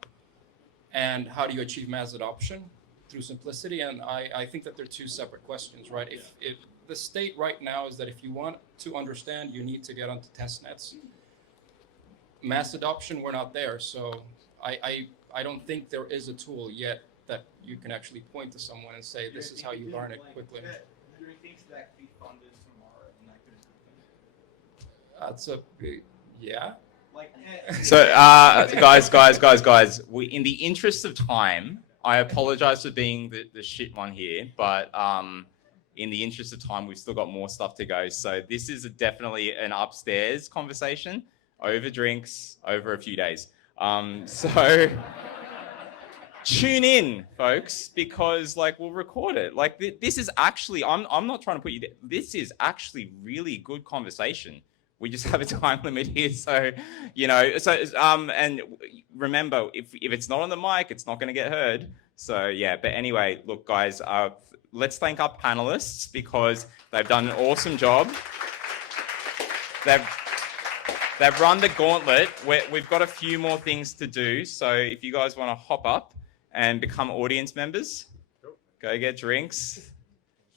and how do you achieve mass adoption through simplicity. And I think that they're two separate questions, right? If the state right now is that if you want to understand, you need to get onto test nets. Mass adoption, we're not there. So I don't think there is a tool yet that you can actually point to someone and say, this is how you learn it quickly. Do you think that could be funded tomorrow and that could happen? That's yeah. So, guys, in the interest of time, I apologize for being the shit one here, but in the interest of time, we've still got more stuff to go. So this is definitely an upstairs conversation over drinks over a few days. So tune in, folks, because like we'll record it. Like this is actually, I'm not trying to put you there. This is actually really good conversation. We just have a time limit here, so and remember, if it's not on the mic, it's not going to get heard. So yeah, but anyway, look, guys, let's thank our panelists because they've done an awesome job. They've run the gauntlet. We've got a few more things to do, so if you guys want to hop up and become audience members, go get drinks.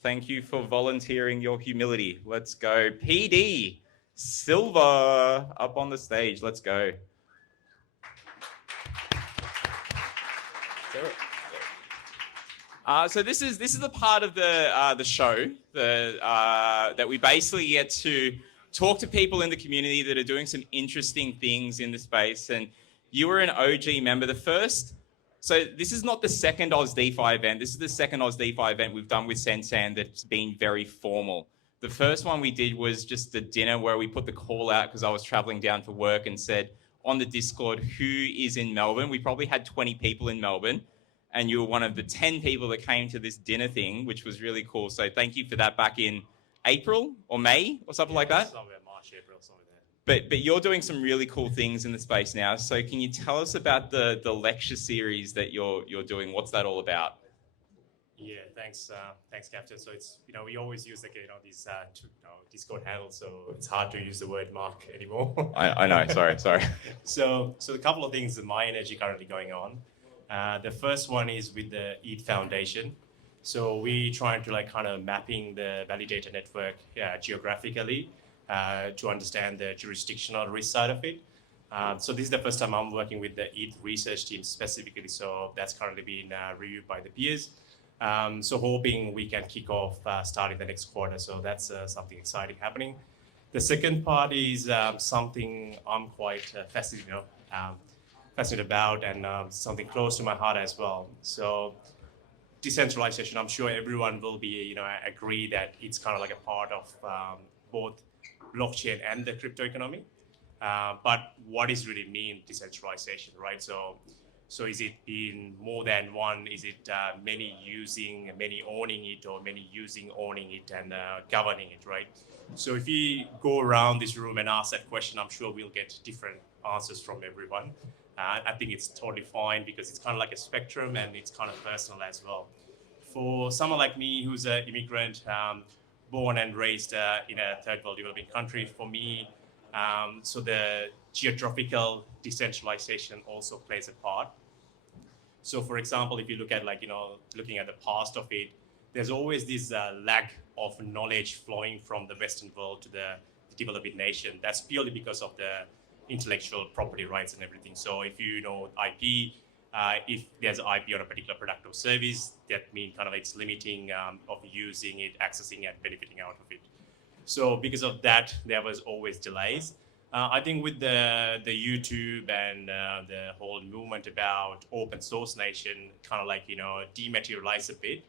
Thank you for volunteering your humility. Let's go, PD. Silva up on the stage. Let's go. So this is the part of the show that we basically get to talk to people in the community that are doing some interesting things in the space. And you were an OG member. So this is not the second Aus DeFi event. This is the second Aus DeFi event we've done with Sensand that's been very formal. The first one we did was just a dinner where we put the call out because I was traveling down for work and said on the Discord, who is in Melbourne? We probably had 20 people in Melbourne, and you were one of the 10 people that came to this dinner thing, which was really cool. So thank you for that back in April or May or something like that. Somewhere March, April, something like that. But you're doing some really cool things in the space now. So can you tell us about the lecture series that you're doing? What's that all about? Yeah, thanks, Captain. So it's, we always use these Discord handles, so it's hard to use the word Mark anymore. I know. Sorry. So a couple of things in my energy currently going on. The first one is with the ETH Foundation. So we trying to kind of mapping the validator network geographically to understand the jurisdictional risk side of it. So this is the first time I'm working with the ETH research team specifically. So that's currently being reviewed by the peers. So hoping we can kick off starting the next quarter. So that's something exciting happening. The second part is something I'm quite fascinated about and something close to my heart as well. So decentralization, I'm sure everyone will be, agree that it's kind of like a part of both blockchain and the crypto economy. But what does really mean decentralization, right? So is it in more than one? Is it many using, many owning it, or many using, owning it, and governing it, right? So if you go around this room and ask that question, I'm sure we'll get different answers from everyone. I think it's totally fine because it's kind of like a spectrum and it's kind of personal as well. For someone like me who's an immigrant, born and raised in a third world developing country, for me, so the geographical decentralization also plays a part. So for example, if you look at looking at the past of it, there's always this lack of knowledge flowing from the Western world to the developing nation. That's purely because of the intellectual property rights and everything. So if you know IP, if there's IP on a particular product or service, that means kind of it's limiting of using it, accessing and benefiting out of it. So because of that, there was always delays. I think with the YouTube and the whole movement about open source nation kind of dematerialize a bit.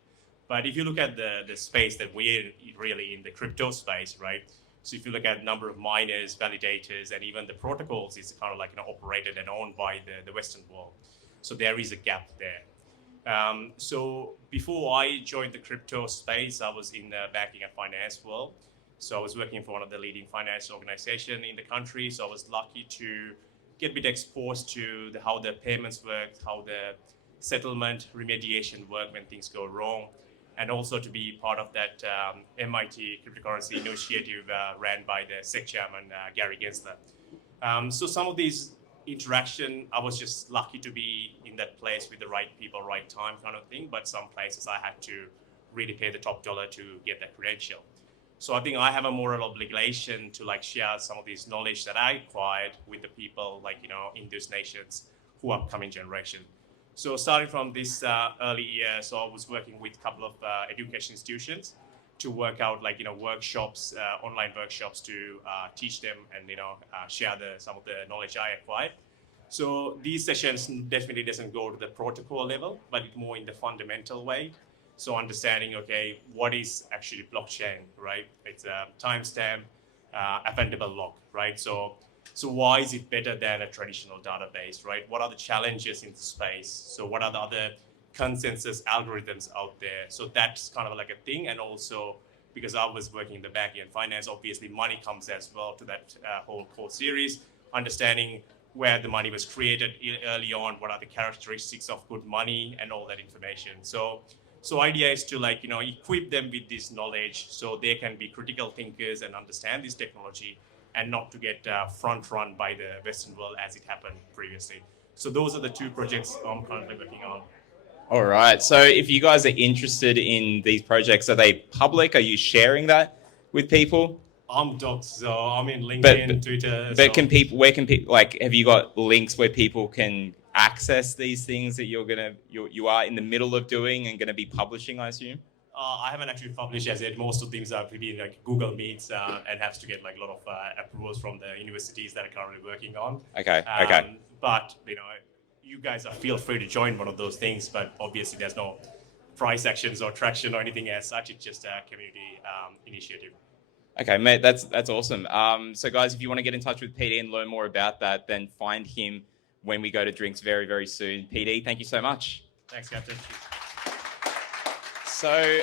But if you look at the space that we're really in, the crypto space, right? So if you look at number of miners, validators, and even the protocols is kind of operated and owned by the Western world. So there is a gap there. So before I joined the crypto space, I was in the banking and finance world. So I was working for one of the leading finance organizations in the country. So I was lucky to get a bit exposed to how the payments work, how the settlement remediation work when things go wrong, and also to be part of that MIT cryptocurrency initiative ran by the SEC chairman, Gary Gensler. So some of these interaction, I was just lucky to be in that place with the right people, right time kind of thing. But some places I had to really pay the top dollar to get that credential. So I think I have a moral obligation to share some of this knowledge that I acquired with the people in those nations who are upcoming generation. So starting from this early year, so I was working with a couple of education institutions to work out workshops, online workshops to teach them and share some of the knowledge I acquired. So these sessions definitely doesn't go to the protocol level, but more in the fundamental way. So understanding, okay, what is actually blockchain, right? It's a timestamp, appendable lock, right? So why is it better than a traditional database, right? What are the challenges in the space? So what are the other consensus algorithms out there? So that's kind of like a thing. And also because I was working in the banking and finance, obviously money comes as well to that whole core series, understanding where the money was created early on, what are the characteristics of good money and all that information. So idea is to equip them with this knowledge so they can be critical thinkers and understand this technology and not to get front run by the Western world as it happened previously. So those are the two projects I'm currently working on. All right. So if you guys are interested in these projects, are they public? Are you sharing that with people? I'm doxed, so I'm in LinkedIn, Twitter. But where can people, have you got links where people can access these things that you are in the middle of doing and going to be publishing, I assume? I haven't actually published as yet. Most of things are pretty like Google Meets and has to get like a lot of approvals from the universities that are currently working on. Okay. But you guys feel free to join one of those things. But obviously, there's no price actions or traction or anything as such. It's just a community initiative. Okay, mate, that's awesome. So guys, if you want to get in touch with PD and learn more about that, then find him when we go to drinks very, very soon. PD, thank you so much. Thanks, Captain. So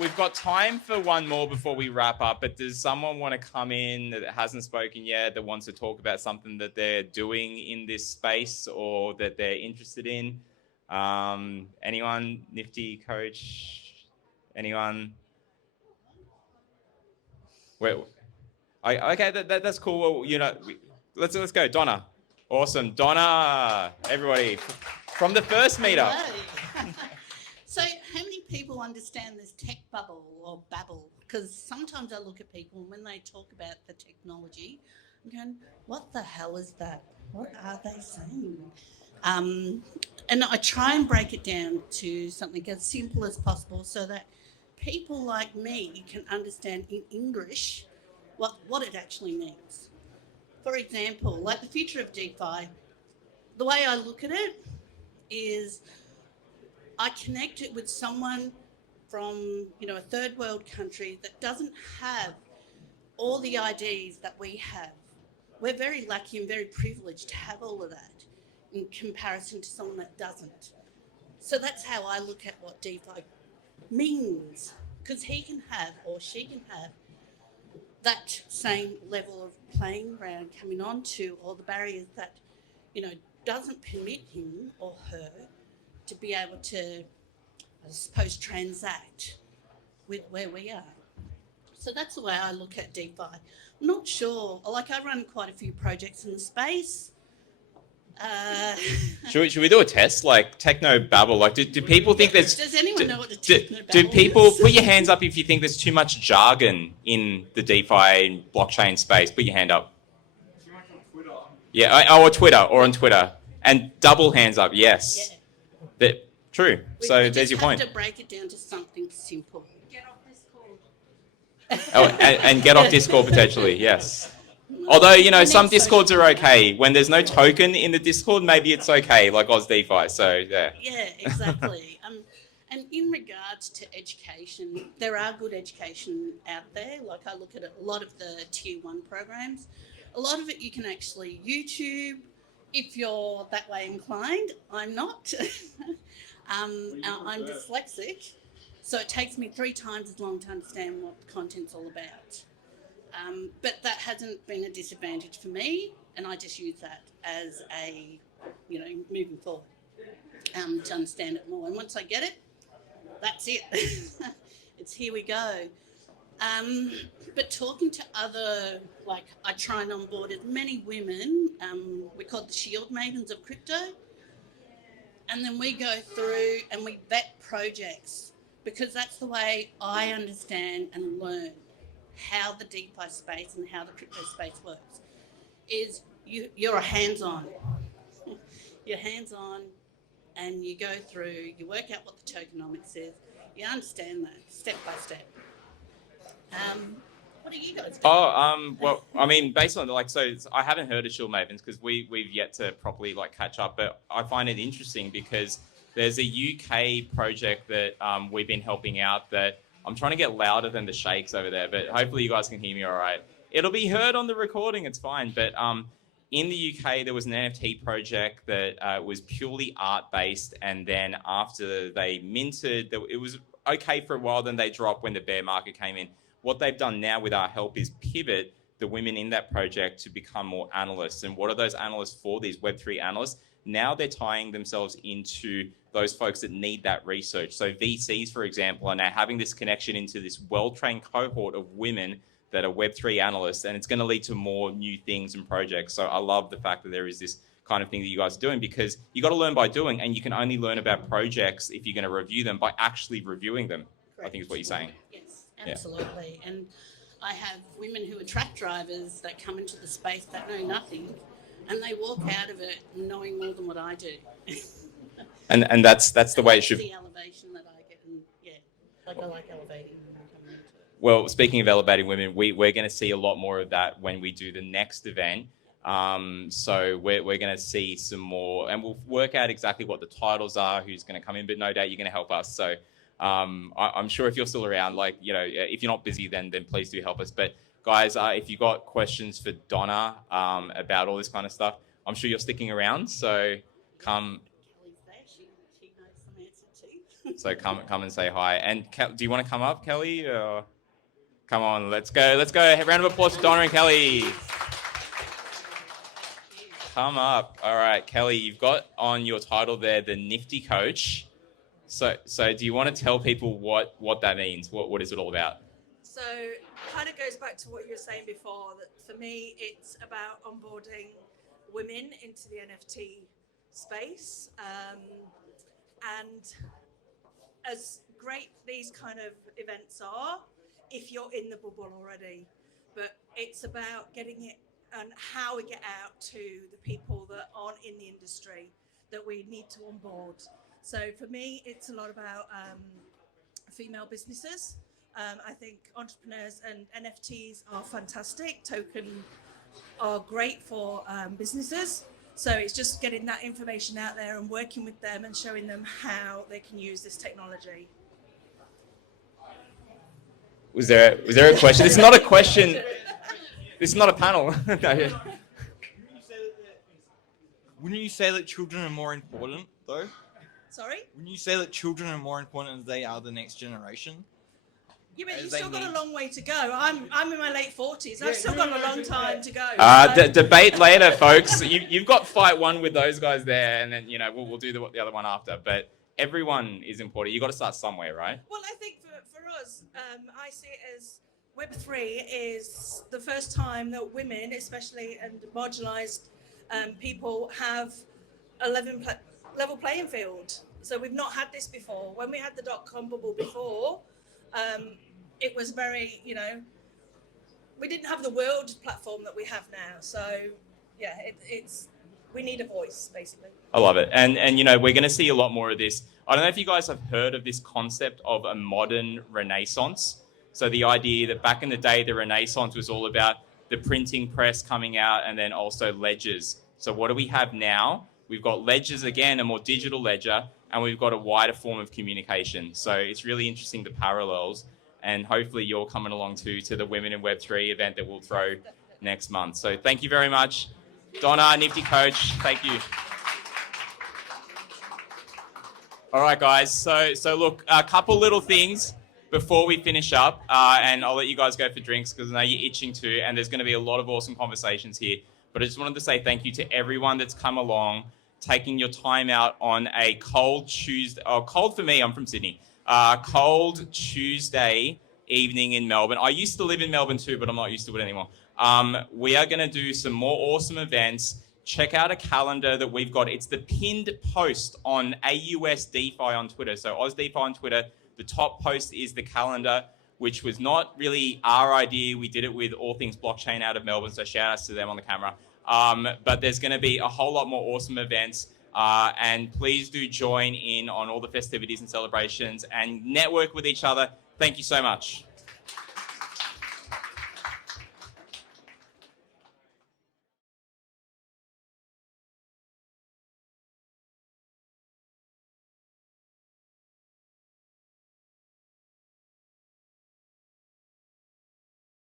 we've got time for one more before we wrap up, but does someone want to come in that hasn't spoken yet, that wants to talk about something that they're doing in this space or that they're interested in? Anyone? NiFTiCoach? Anyone? Okay, that's cool. Well, let's go. Donna. Awesome. Donna, everybody. From the first meetup. So how many people understand this tech bubble or babble? Because sometimes I look at people and when they talk about the technology, I'm going, what the hell is that? What are they saying? And I try and break it down to something as simple as possible so that people like me can understand in English what it actually means. For example, like the future of DeFi, the way I look at it is I connect it with someone from, a third world country that doesn't have all the IDs that we have. We're very lucky and very privileged to have all of that in comparison to someone that doesn't. So that's how I look at what DeFi means, because he can have or she can have that same level of playing ground coming onto all the barriers that, doesn't permit him or her to be able to, I suppose, transact with where we are. So that's the way I look at DeFi. I'm not sure, I run quite a few projects in the space. Should we do a test, like techno babble? Like, do people think there's? Does anyone know what the techno babble Do people is? put your hands up if you think there's too much jargon in the DeFi blockchain space? Put your hand up. Too much on Twitter. Yeah, or Twitter, or on Twitter, and double hands up. Yes. Yeah. True. So there's your point. We have to break it down to something simple. Get off Discord. Oh, and get off Discord potentially. Yes. Although, some Discords are okay. When there's no token in the Discord, maybe it's okay, like Aus DeFi. So, yeah. Yeah, exactly. And in regards to education, there are good education out there. Like I look at a lot of the tier 1 programs. A lot of it you can actually YouTube if you're that way inclined. I'm not. I'm dyslexic. So it takes me 3 times as long to understand what the content's all about. But that hasn't been a disadvantage for me, and I just use that as a, moving forward to understand it more. And once I get it, that's it. It's here we go. But talking to other, I try and onboard as many women, we're called the Shield Mavens of Crypto, and then we go through and we vet projects because that's the way I understand and learn how the DeFi space and how the crypto space works, is you're hands-on. You're hands-on and you go through, you work out what the tokenomics is, you understand that step by step. What are you guys doing? Well, based on I haven't heard of Shield Mavens because we've yet to properly catch up, but I find it interesting because there's a UK project that we've been helping out that I'm trying to get louder than the shakes over there, but hopefully you guys can hear me all right. It'll be heard on the recording, it's fine. But in the UK, there was an NFT project that was purely art-based, and then after they minted, it was okay for a while, then they dropped when the bear market came in. What they've done now with our help is pivot the women in that project to become more analysts. And what are those analysts for? These Web3 analysts. Now they're tying themselves into those folks that need that research. So VCs, for example, are now having this connection into this well-trained cohort of women that are Web3 analysts, and it's going to lead to more new things and projects. So I love the fact that there is this kind of thing that you guys are doing, because you got to learn by doing, and you can only learn about projects if you're going to review them by actually reviewing them. Correct. I think is what you're saying. Yes, absolutely. Yeah. And I have women who are truck drivers that come into the space that know nothing, and they walk out of it knowing more than what I do. And that's the way it should. The elevation that I get, and yeah. Like I like elevating women coming into it. Well, speaking of elevating women, we're going to see a lot more of that when we do the next event. So we're going to see some more, and we'll work out exactly what the titles are, who's going to come in, but no doubt you're going to help us. So I'm sure if you're still around, like, you know, if you're not busy, then please do help us. But guys, if you've got questions for Donna about all this kind of stuff, I'm sure you're sticking around. So come. Kelly's there. She knows some answer too. So come and say hi. And do you want to come up, Kelly? Or... Come on, let's go. Let's go. Round of applause for Donna and Kelly. Come up. All right, Kelly, you've got on your title there, the NiFTiCoach. So do you want to tell people what that means? What is it all about? So kind of goes back to what you were saying before, that for me, it's about onboarding women into the NFT space. And as great these kind of events are, if you're in the bubble already, but it's about getting it and how we get out to the people that aren't in the industry that we need to onboard. So for me, it's a lot about female businesses. I think entrepreneurs and NFTs are fantastic. Token are great for businesses. So it's just getting that information out there and working with them and showing them how they can use this technology. Was there a question? This is not a question. This is not a panel. No. Wouldn't you say that children are more important, though? Sorry? Wouldn't you say that children are more important as they are the next generation? Yeah, but you've still got a long way to go. I'm in my late 40s. I've still got a long time to go. Debate later, folks. You've got fight one with those guys there, and then, you know, we'll do the other one after. But everyone is important. You've got to start somewhere, right? Well, I think for us, I see it as Web3 is the first time that women, especially and marginalised people, have a level playing field. So we've not had this before. When we had the .com bubble before, it was very, you know, we didn't have the world platform that we have now. So yeah, we need a voice, basically. I love it. And you know, we're going to see a lot more of this. I don't know if you guys have heard of this concept of a modern Renaissance. So the idea that back in the day, the Renaissance was all about the printing press coming out and then also ledgers. So what do we have now? We've got ledgers again, a more digital ledger, and we've got a wider form of communication. So it's really interesting, the parallels. And hopefully you're coming along to the Women in Web3 event that we'll throw next month. So thank you very much. Donna, NiFTiCoach, thank you. All right, guys. So look, a couple little things before we finish up, and I'll let you guys go for drinks because I know you're itching to, and there's going to be a lot of awesome conversations here. But I just wanted to say thank you to everyone that's come along, taking your time out on a cold Tuesday, cold for me, I'm from Sydney, cold Tuesday evening in Melbourne. I used to live in Melbourne too, but I'm not used to it anymore. We are going to do some more awesome events. Check out a calendar that we've got. It's the pinned post on Aus DeFi on Twitter. So Aus DeFi on Twitter, the top post is the calendar, which was not really our idea. We did it with All Things Blockchain out of Melbourne, so shout outs to them on the camera. But there's going to be a whole lot more awesome events, and please do join in on all the festivities and celebrations and network with each other. Thank you so much.